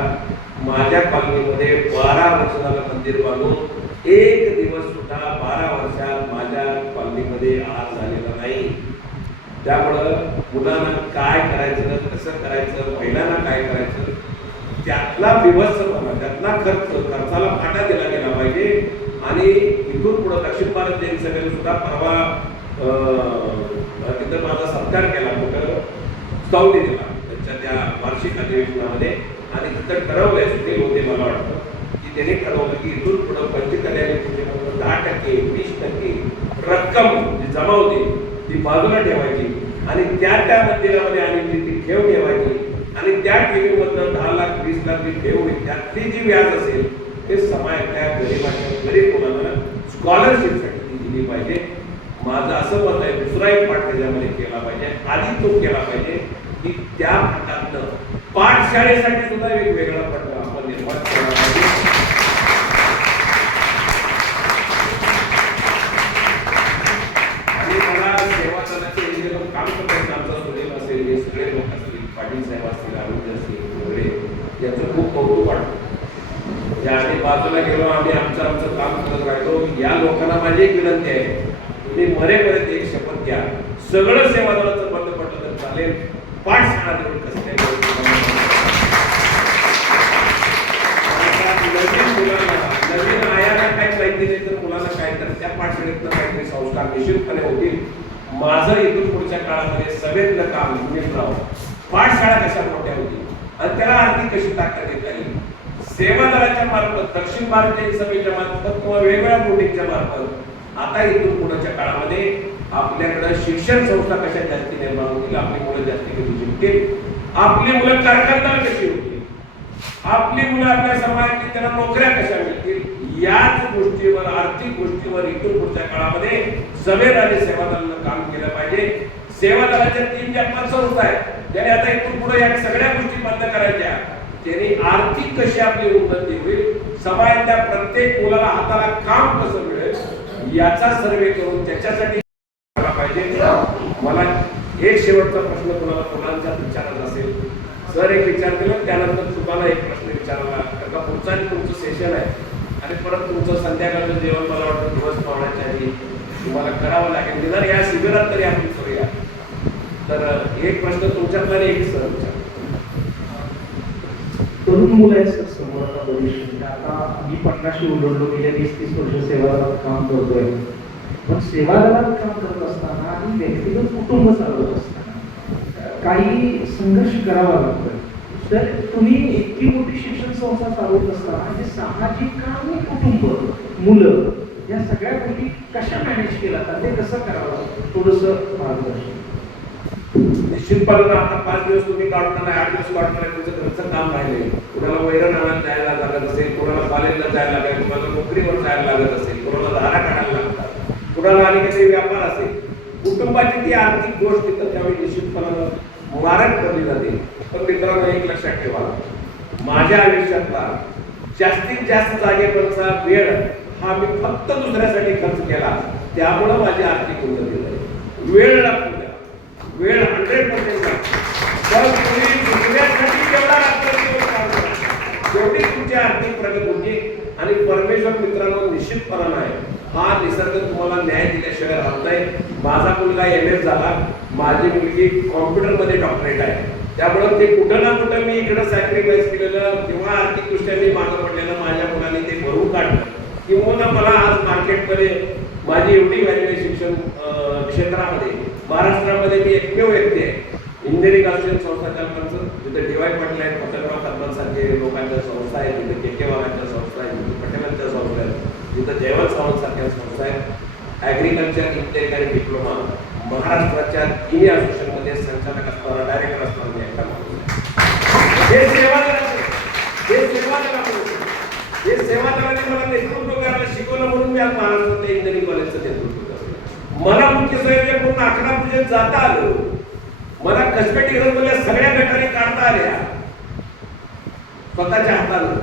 माझ्या कॉलनीमध्ये 12 वर्ष झालं मंदिर बांधून एक दिवस सुद्धा 12 वर्षात माझ्या कॉलनीमध्ये हार झालेला नाही. त्यामुळं मुलांना काय करायचं, कसं करायचं, महिलांना काय करायचं, त्यातला व्यवस्थापना, त्यातला खर्चाला फाटा दिला गेला पाहिजे. आणि इथून पुढे दक्षिण भारत जैन सभेने सुद्धा परवा तिथं माझा सत्कार केला, कुठं स्तौती दिला त्यांच्या त्या वार्षिक अधिवेशनामध्ये. आणि तिथं ठरवलंय, सुनील होते मला वाटतं की त्यांनी ठरवलं की इथून पुढे पंचकल्याणी पूजेमध्ये 10%, 20% रक्कम जी जमा होती ती बाजूला ठेवायची आणि त्या मंदिरामध्ये आम्ही ती ठेव ठेवायची आणि त्या ठेवीमधनं 10 लाख 20 लाख जी ठेव होईल त्यातली जी व्याज असेल ते समाजातल्या गरीब मुलांना स्कॉलरशिपसाठी ती दिली पाहिजे. माझं असं मत आहे, दुसरा एक पाठ त्याच्यामध्ये केला पाहिजे. आधी तो केला पाहिजे की त्या फंडातनं पाठशाळेसाठी सुद्धा वेगवेगळा फंड आपण निर्माण केला पाहिजे. आणि मला सेवा दलाचे इंजिनियर काम करतात, आमचा सुनील असेल, हे सगळे लोक असतील, पाटील साहेब असतील, आरोग्य असतील वगैरे, याचं खूप कौतुक वाटतं. आम्ही बाजूला गेलो, आम्ही आमचं काम करत राहिलो. या लोकांना माझी एक विनंती आहे, तुम्ही मरेपर्यंत एक शपथ घ्या, सगळं सेवा दलाचं बंद पडलं तर चालेल, पाठशाळा देऊन कसं नवीन आयाला काय माहिती नाही तर मुलांना काय, तर त्या पाठशाळेतनं काहीतरी संस्कार निश्चितपणे होतील. माझं इथून पुढच्या काळामध्ये सगळ्यातलं काम राव, पाठशाळा कशा मोठ्या होतील आणि त्याला आर्थिक कशी ताकद देता येईल. सेवा दलाच्या मार्फत, दक्षिण भारतीय सभेच्या मार्फत किंवा वेगवेगळ्या बोर्डिंगच्या मार्फत आता इथून पुढच्या काळामध्ये आपल्याकडे शिक्षण संस्था कशा जास्ती निर्माण होतील, आपली मुलं जास्ती कधी शिकतील, आपली मुलं कारखानदार कशी होतील, आपली मुलं आपल्या समाजातील त्यांना नोकऱ्या कशा मिळतील, याच गोष्टीवर, आर्थिक गोष्टीवर इथून पुढच्या काळामध्ये सभेत आणि सेवा दलानं काम केलं पाहिजे. सेवा दलाच्या 3 जपान संस्था आहेत, त्याने आता इथून पुढे या सगळ्या गोष्टी बंद करायच्या. त्यांनी आर्थिक कशी आपली उन्नती होईल, समाजातल्या प्रत्येक मुलाला हाताला काम कसं मिळेल याचा सर्वे करून त्याच्यासाठी पाहिजे. मला एक शेवटचा प्रश्न तुम्हाला मुलांच्या विचारायचा असेल, सर एक विचार केला, त्यानंतर तुम्हाला एक प्रश्न विचारला, कारण पुढचा तुमचं सेशन आहे आणि परत तुमचं संध्याकाळचं जेवण मला वाटतं दिवस पावण्याच्या आधी तुम्हाला करावं लागेल, निदान या शिबिरात तरी आपण करूया. तर एक प्रश्न तुमच्यातला एक सर विचार. तरुण मुलं आहेत सर समोर, आता भविष्य आता मी 50शी उलटलो, गेल्या 20-30 वर्ष सेवा दलात काम करतोय. पण सेवा दलात काम करत असताना आणि व्यक्तिगत कुटुंब चालवत असताना काही संघर्ष करावा लागतोय. तर तुम्ही इतकी मोठी शिक्षण संस्था चालवत असताना जे सामाजिक काम आणि कुटुंब, मुलं, या सगळ्या गोष्टी कशा मॅनेज केल्या जातात, ते कसं करावं, थोडंसं मार्गदर्शन. निश्चितपणे आता 5 दिवस तुम्ही काढणार आहे, 8 दिवस काढणार आहे, तुमचं घरचं काम राहिले, कुणाला वैरण आणायला जायला लागत असेल, कुणाला कॉलेजला जायला लागेल, कुणाला नोकरीवर जायला लागत असेल, कुणाला धारा काढायला लागतात, कुणाला आणि काही व्यापार असेल, कुटुंबाची ती आर्थिक गोष्ट तर त्यावेळी निश्चितपणे मारक ठरली जाते. पण मित्रांनो एक लक्षात ठेवा, माझ्या आयुष्यातला जास्तीत जास्त जागेवरचा वेळ हा मी फक्त दुसऱ्यासाठी खर्च केला, त्यामुळं माझी आर्थिक उन्नती झाली. वेळ लागतो, वेळ 100% लागतो, पण तुम्ही दुसऱ्यासाठी केवढा लागतो तेवढी तुमची आर्थिक प्रगती होती. आणि परमेश्वर मित्रांनो निश्चितपणा नाही, हा निसर्ग तुम्हाला न्याय दिल्याशिवाय राहत नाही. माझा मुलगा MS झाला, माझी मुलगी कॉम्प्युटरमध्ये डॉक्टरेट आहे, त्यामुळं ते कुठं ना कुठं मी इकडं सॅक्रिफाईस केलेलं किंवा आर्थिकदृष्ट्या मी मागं पडलेलं माझ्या मुलाने ते भरून काढलं. किंवा मला आज मार्केटमध्ये माझी एवढी व्हॅल्यू आहे शिक्षण क्षेत्रामध्ये, महाराष्ट्रामध्ये मी एकमेव व्यक्ती आहे. इंजिनिअरिंग असोसिएशन संस्था चालकांचं जिथे DY पाटील आहेत, पत्रकार साहेबांसारखे लोकांच्या संस्था आहेत, तिथे KK वाघांच्या संस्था आहेत, तिथे पटेलांच्या संस्था आहेत, तिथं जयवंत सावंत सारख्या संस्था आहेत. ॲग्रिकल्चर इंजिनिअरिंग आणि डिप्लोमा महाराष्ट्राच्या 3 असोसिएशनमध्ये संचालक असताना, डायरेक्टर असताना एकटा माणूस. हे सेवा दलाचे, हे सेवा दलाचे, हे सेवा दलाने मला नेतृत्व करायला शिकवलं म्हणून मी आज महाराष्ट्राच्या इंजिनिअरिंग कॉलेजचं नेतृत्व करतो. मला मुख्य संयोजक म्हणून 11 पूजेत जाता आलं, मला कसबेटी ग्रंथालया सगळ्या गटाने काढता आल्या स्वतःच्या हातानं.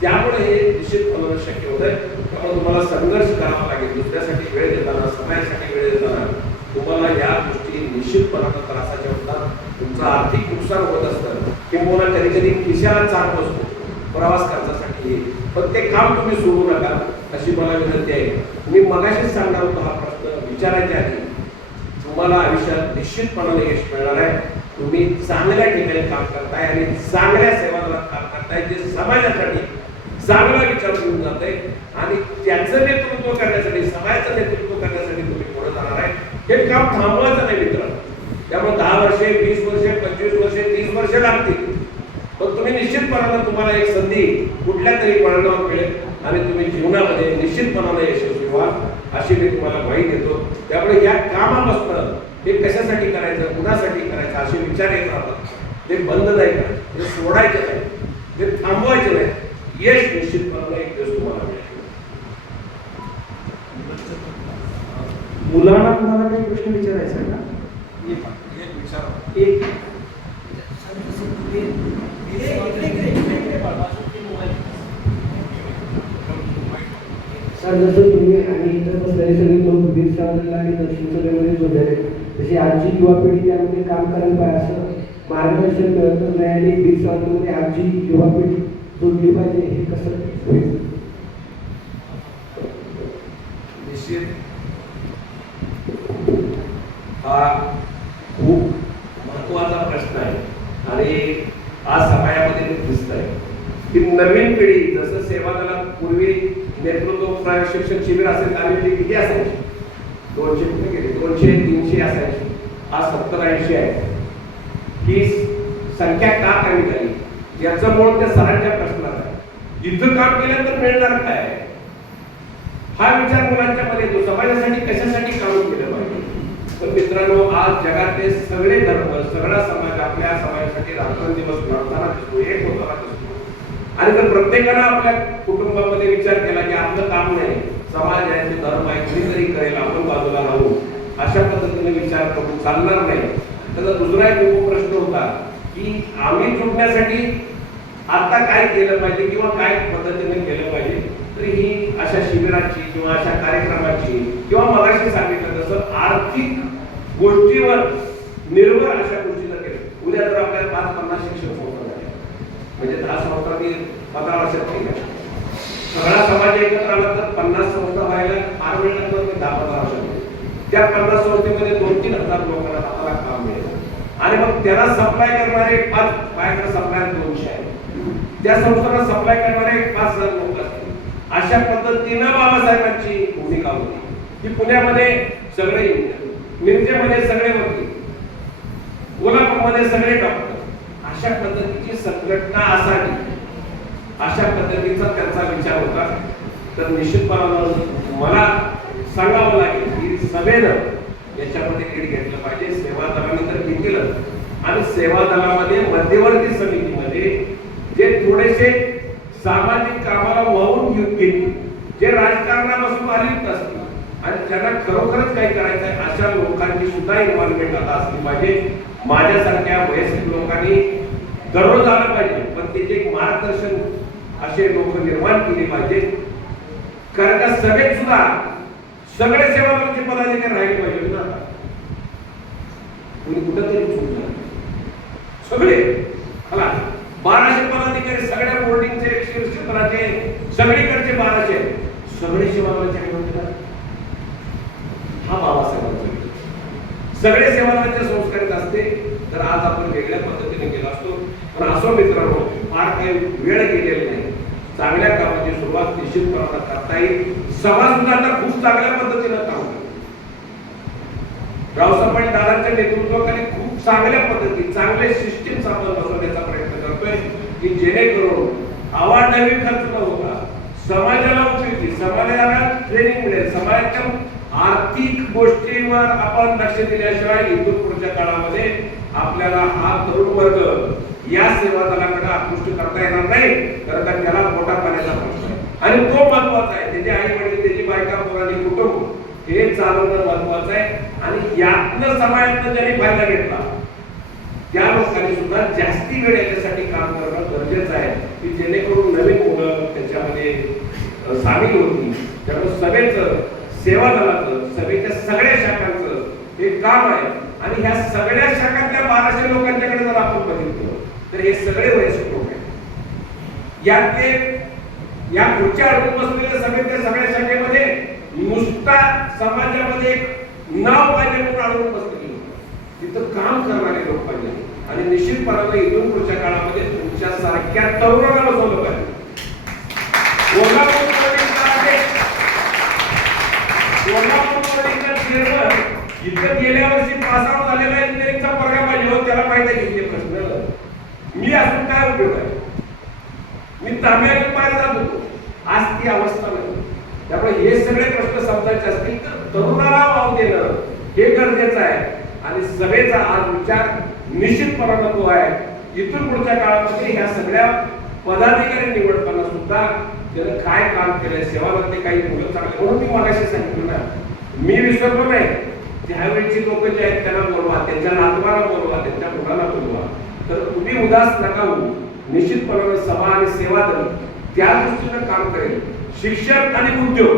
त्यामुळे हे निश्चितपणे शक्य होतंय. त्यामुळे तुम्हाला संघर्ष करावा लागेल, दुसऱ्यासाठी वेळ देताना, समाजासाठी वेळ देताना तुम्हाला या गोष्टी निश्चितपणानं त्रासाच्या होतात. तुमचं आर्थिक नुकसान होत असतं किंवा कधी कधी खिशाला चाक बसतो प्रवास खर्चासाठी, पण ते काम तुम्ही सोडू नका अशी मला विनंती आहे. मी मगाशीच सांगणार होतो हा प्रश्न विचारायच्या आधी, तुम्हाला आयुष्यात निश्चितपणाने यश मिळणार आहे. तुम्ही चांगल्या ठिकाणी काम करताय आणि चांगल्या सेवांना काम करताय जे समाजासाठी चांगला विचार घेऊन जात आहे आणि त्याचं नेतृत्व करण्यासाठी, समाजाचं नेतृत्व करण्यासाठी तुम्ही पुढे जाणार आहे. हे काम थांबवायचं नाही मित्रांनो. त्यामुळे 10 वर्षे, 20 वर्षे, 25 वर्षे, 30 वर्षे लागतील, पण तुम्ही निश्चितपणानं तुम्हाला एक संधी कुठल्या तरी वळणावर मिळेल आणि तुम्ही जीवनामध्ये निश्चितपणाने यशस्वी व्हाल अशी मी तुम्हाला ग्वाही देतो. त्यामुळे या कामापासून हे कशासाठी करायचं, कुणासाठी करायचं असे विचार येत राहतात. ते बंद नाही करायचं, ते सोडायचे नाही, ते थांबवायचे नाही. यश निश्चितपणाने एक दिवस तुम्हाला मिळेल. मुलांना तुम्हाला काही प्रश्न विचारायचा आहे का? एक सर, जसं तुम्ही आणि इतर बसलेले सगळे लोक वीर सावरकरला आणि दर्शन सभेमध्ये जोडले, तशी आजची युवा पिढी त्यामध्ये काम करायला पाहिजे असं मार्गदर्शन मिळतच नाही आणि वीर सावरकरमध्ये आजची युवा पिढी जोडली पाहिजे, हे कसं होईल? निश्चित हा खूप महत्वाचा प्रश्न आहे आणि आज समाजामध्ये दिसत आहे की नवीन पिढी, जसं सेवादला पूर्वी नेतृत्व प्रशिक्षण शिबिर असेल त्यावेळी किती असायची? 200 कुठे गेले? 200-300 असायची. आज 70-80 आहे. ही संख्या का कमी झाली याचं मूळ त्या सरांच्या प्रश्नात आहे. इथं काम केलं तर मिळणार काय हा विचार मुलांच्या मध्ये येतो. समाजासाठी कशासाठी काम केलं पाहिजे? पण मित्रांनो, आज जगातले सगळे धर्म, सगळा समाज आपल्या समाजासाठी रात्रंदिवस लढताना दिसतो, एक होताना दिसतो. आणि जर प्रत्येकानं आपल्या कुटुंबामध्ये विचार केला की आपलं काम नाही, समाज आहे, तो धर्म आहे, कुणीतरी करेल, आपण बाजूला राहू, अशा पद्धतीने विचार करून चालणार नाही. त्याचा दुसरा एक प्रश्न होता की आम्ही जुटण्यासाठी आता काय केलं पाहिजे किंवा काय पद्धतीने केलं पाहिजे. तर ही अशा शिबिराची किंवा अशा कार्यक्रमाची किंवा मगाशी सांगितलं तसं आर्थिक गोष्टीवर निर्भर अशा गोष्टीला केलं. उद्या जर आपल्याला 5-50 शिक्षक संस्था झाल्या, म्हणजे 10 संस्थांनी 15 वर्षात केल्या, सगळा समाज एकत्र आला तर 50 संस्था व्हायला फार वेळ लागतो. 10-15 वर्षामध्ये त्या 50 संस्थेमध्ये 2-3 हजार लोकांना हाताला काम मिळेल आणि मग त्याला सप्लाय करणारे 5 बायका सप्लायर 200 आहेत. त्या संस्थांना सप्लाय करणारे 5,000 लोक असतील. अशा पद्धतीनं बाबासाहेबांची भूमिका होती की पुण्यामध्ये सगळे इंजिनियर, मिरजेमध्ये सगळे वकील, कोल्हापूरमध्ये सगळे डॉक्टर, अशा पद्धतीची संघटना असावी, अशा पद्धतीचा त्यांचा विचार होता. तर निश्चितपणानं मला सांगावं लागेल की सभेनं याच्यामध्ये लीड घेतलं पाहिजे. सेवा दलाने तर घेतलं आणि सेवा दलामध्ये मध्यवर्ती समितीमध्ये जे थोडेसे सामाजिक कामाला वाहून घेतील, जे राजकारणापासून आलीच असतील आणि ज्यांना खरोखरच काही करायचं आहे अशा लोकांची सुद्धा इन्व्हॉल्वमेंट आता असली पाहिजे. माझ्यासारख्या वयस्क लोकांनी दररोज आलं पाहिजे, पण त्याचे एक मार्गदर्शन असे लोक निर्माण केले पाहिजे. कारण त्या सभेत सुद्धा सगळे सेवाभावी पदाधिकारी राहिले पाहिजे ना. कोणी कुठंतरी चुकलं, सगळे 1200 पदाधिकारी, सगळ्या बोर्डिंगचे, शीर्षपदाचे, सगळीकडचे 1200 सगळे सेवाभावी म्हणतात. हा बाबासाहेबांचा सगळे सेवाभावीचे संस्कारित असते तर आज आपण वेगळ्या पद्धतीने केला असतो. पण असो मित्रांनो, फार काही वेळ गेलेला नाही. चांगल्या कामाची सुरुवात निश्चित प्रमाणात करता येईल. समाज सुद्धा आता खूप चांगल्या पद्धतीने काम करतो. रावसाहेब दादांच्या नेतृत्वाखाली खूप चांगल्या पद्धती, चांगले सिस्टीम आपण बसवण्याचा प्रयत्न करतोय की जेणेकरून आवाढव्य खर्च न होता समाजाला उपयोगी, समाजाला ट्रेनिंग मिळेल. समाजाच्या आर्थिक गोष्टीवर आपण लक्ष दिल्याशिवाय इथून पुढच्या काळामध्ये आपल्याला हा तरुण वर्ग या सेवा दलाकडे आकृष्ट करता येणार नाही. तर त्याला मोठा पाण्याचा प्रश्न आहे आणि तो महत्वाचा आहे. त्याचे आई वडील, त्याची बायका, पोरांनी, कुटुंब हे चालवणं महत्वाचं आहे. आणि यातनं समाजातनं ज्यांनी फायदा घेतला त्या लोकांनी सुद्धा जास्ती वेळ याच्यासाठी काम करणं गरजेचं आहे की जेणेकरून नवीन मुलं त्याच्यामध्ये सामील होतील. त्यामुळे सभेचं, सेवा दलाचं, सभेच्या सगळ्या शाखांचं हे काम आहे. आणि ह्या सगळ्या शाखातल्या 1200 लोकांच्याकडे जर आपण बघितलं तर हे सगळे वयस्कर लोक आहेत. यातले या खुर्च्या अडकून बसलेले सगळे त्या सगळ्या शाखेमध्ये नुसता समाजामध्ये एक नाव पाहिजे म्हणून अडकून बसलेले लोक, तिथं काम करणारे लोक पाहिजे. आणि निश्चितपणाने इथून पुढच्या काळामध्ये तुमच्या सारख्या तरुणांना बसवलं पाहिजे. इथं गेल्या वर्षी पास आउट झालेला इंजिनिअरिंगचा वर्ग पाहिजे हो, त्याला माहिती आहे की प्रश्न मी असून काय उपयोग आहे. मी तांब्याने पाय जात होतो, आज ती अवस्था नाही. त्यामुळे हे सगळे प्रश्न समजायचे असतील तर तरुणाला वाव देणं हे गरजेचं आहे. आणि सभेचा आज विचार निश्चितपणानं तो आहे. इथून पुढच्या काळामध्ये ह्या सगळ्या पदाधिकारी निवडताना सुद्धा त्यानं काय काम केलंय, सेवामध्ये काही मुलं चांगले, म्हणून मी मगाशी सांगितलं ना, मी विसरलो नाही. त्यावेळेची लोक जे आहेत त्यांना बोलवा, त्यांच्या नातवाला बोलवा, त्यांच्या मुलाला बोलवा. तर तुम्ही उदास नका होऊ. निश्चितपणाने सभा आणि सेवा दल त्या दृष्टीनं काम करेल. शिक्षण आणि उद्योग,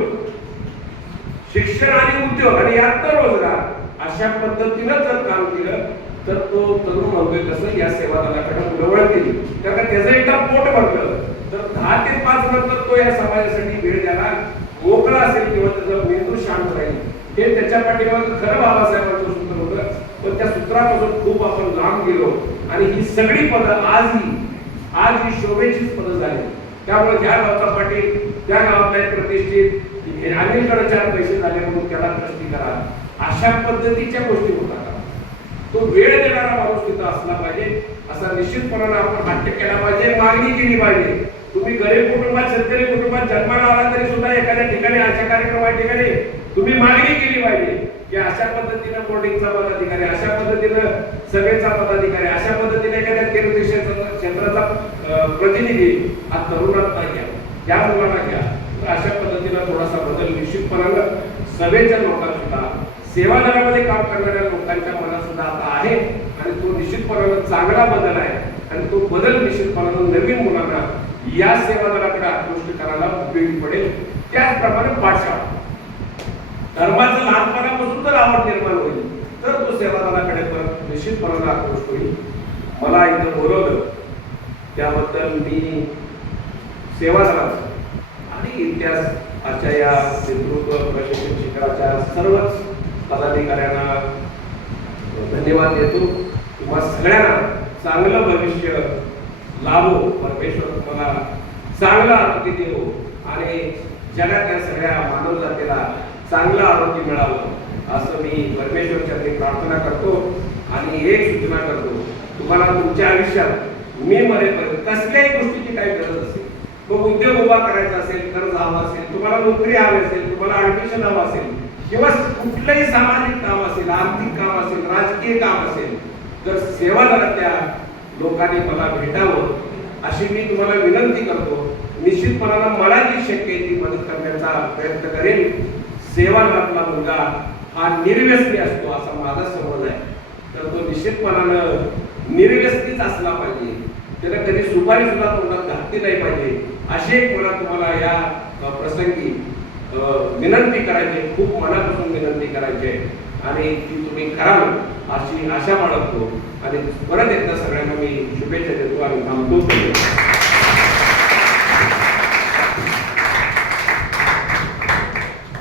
शिक्षण आणि उद्योग आणि यात रोजगार अशा पद्धतीनं जर काम केलं तर तो तरुण म्हणतोय कसं या सेवा दलाकडे पुढे वळतील. कारण त्याचं एकदा पोट भरलं तर 10 ते 5 नंतर तो या समाजासाठी वेळ द्यायला मोकळा असेल किंवा त्याचा मेंदू शांत राहील. हे त्याच्या पाठीमागे खरं बाबासाहेबांचं सूत्र होतं. पण त्या सूत्रापासून खूप आपण लांब गेलो आणि ही सगळी पदं आज ही शोभेचीच पदं झाली. त्यामुळे ह्या गावचा पाटील त्या गावातल्या प्रतिष्ठित अनिलकडे 4 पैसे झाले म्हणून त्याला ट्रस्टी करा, अशा पद्धतीच्या गोष्टी होतात. तो वेळ देणारा माणूस तिथं असला पाहिजे. असा निश्चितपणाने आपण हट्ट केला पाहिजे, मागणी केली पाहिजे. तुम्ही गरीब कुटुंबात शेतकरी कुटुंबात जन्माला आला तरी सुद्धा एखाद्या ठिकाणी अशा कार्यक्रमाच्या ठिकाणी तुम्ही मागणी केली पाहिजे की अशा पद्धतीनं बोर्डिंगचा पदाधिकारी, अशा पद्धतीनं सभेचा पदाधिकारी, अशा पद्धतीने एखाद्या क्षेत्राचा प्रतिनिधी हा तरुणांना घ्या, त्या मुलांना घ्या. अशा पद्धतीनं थोडासा बदल निश्चितपणानं सभेच्या लोकांना सुद्धा, सेवा दलामध्ये काम करणाऱ्या लोकांच्या मनात सुद्धा आता आहे. आणि तो निश्चितपणानं चांगला बदल आहे. आणि तो बदल निश्चितपणानं नवीन मुलांना या सेवा दलाकडे आकृष्ट करायला उपयोगी पडेल. त्याचप्रमाणे पाठशाळा, धर्माचं लहानपणापासून जर आवड निर्माण होईल तर तो सेवा दलाकडे पण निश्चितपणानं आकृष्ट होईल. मला इथं बोलवलं त्याबद्दल मी सेवा दलाचं आणि इतिहासाच्या या नेतृत्व प्रशिक्षण शिबिराच्या सर्वच पदाधिकाऱ्यांना धन्यवाद देतो. तुम्हा सगळ्यांना चांगलं भविष्य लाभो, परमेश्वर तुम्हाला चांगलं आरोग्य देवो आणि जगातल्या सगळ्या मानव जातीला चांगलं आरोग्य मिळावं असं मी परमेश्वरच्या प्रार्थना करतो. आणि एक सूचना करतो, तुम्हाला तुमच्या आयुष्यात मी मरेपर्यंत कसल्याही गोष्टीची काही गरज असेल, मग उद्योग उभा करायचा असेल, कर्ज हवं असेल, तुम्हाला नोकरी हवी असेल, तुम्हाला ऍडमिशन हवं असेल किंवा कुठलंही सामाजिक काम असेल, आर्थिक काम असेल, राजकीय काम असेल, तर सेवा दलातल्या लोकांनी मला भेटावं अशी मी तुम्हाला विनंती करतो. निश्चितपणानं मला जी शक्य आहे ती मदत करण्याचा प्रयत्न करेल. सेवा दलातला मुलगा हा निर्व्यसनी असतो असा माझा समज आहे. तर तो निश्चितपणानं निर्व्यसनीच असला पाहिजे. त्याला कधी सुपारी सुद्धा तोंडात घातली नाही पाहिजे अशी एक मला तुम्हाला या प्रसंगी विनंती करायची, खूप मनापासून विनंती करायची आहे. आणि ती तुम्ही कराल अशी आशा बाळगतो. आणि परत एकदा सगळ्यांना मी शुभेच्छा देतो आणि थांबतो.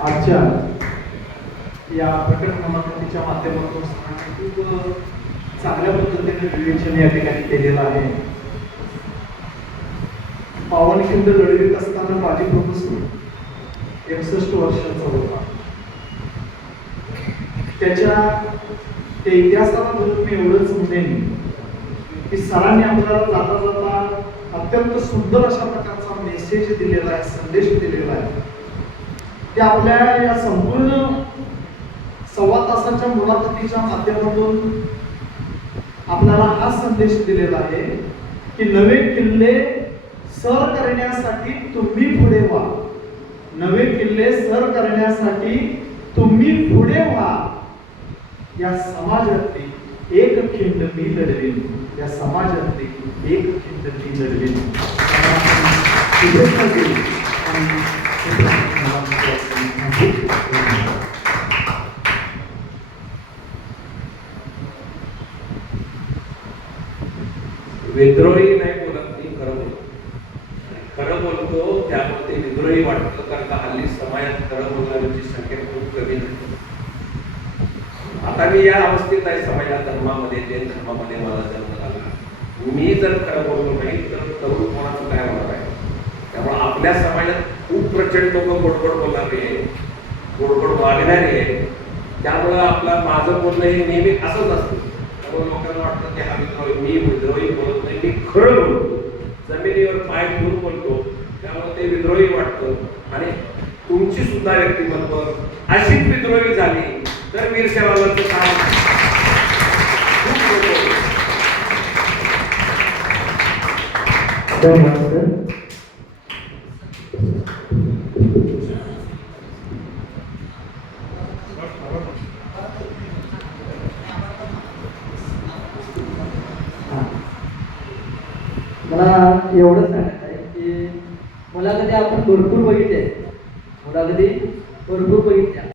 आजच्या या प्रकट मुलाखतीच्या माध्यमातून खूप चांगल्या पद्धतीने विवेचन या ठिकाणी केलेलं आहे. पावनखिंड लढवीत असताना माझी प्रोफेसर 61 वर्षाचा होता. त्या इतिहासाला धरून मी एवढंच म्हणेन की सरांनी आपल्याला जाता जाता अत्यंत सुंदर अशा प्रकारचा मेसेज दिलेला आहे, संदेश दिलेला आहे. ते आपल्या या संपूर्ण 1.25 तासाच्या मुलाखतीच्या माध्यमातून आपल्याला हा संदेश दिलेला आहे की नवे किल्ले सर करण्यासाठी तुम्ही पुढे व्हा. नवे किल्ले सर करण्यासाठी तुम्ही पुढे व्हा. या समाजातली एक खिंड मी लढवीन. या समाजातली एक खिंड मी लढवीन. शुभेच्छा देईल. विद्रोही नाही बोलत, मी खरं बोलतो. खरं बोलतो त्यामुळे ते विद्रोही वाटतं, कारण का हल्ली समाजात खरं बोलण्याची संख्या खूप कमी झाली. आता मी या अवस्थेत आहे, समाजात धर्मामध्ये जैन धर्मामध्ये मला जन्म झाला. मी जर खरं बोललो नाही तर तरुण कोणाचं काय होणार आहे. त्यामुळे आपल्या समाजात खूप प्रचंड लोक गोडगोड बोलणारे आहे, गोडगोड वागणारे आहे. त्यामुळं आपलं माझं बोलणं हे नेहमी असंच असतं. त्यामुळे लोकांना वाटतं की हा विद्रोही, मी विद्रोही बोलत नाही, मी खरं बोलतो, जमिनीवर पाय ठेवून बोलतो. त्यामुळे ते विद्रोही वाटतं. आणि तुमची सुद्धा व्यक्तिमत्व अशीच विद्रोही झाली तर वीर सेवालाचं काम खूप सोपं होईल. धन्यवाद सर. मला एवढं सांगायचं आहे की मुलाखती आपण भरपूर बघितल्या, मुलाखती भरपूर बघितल्या.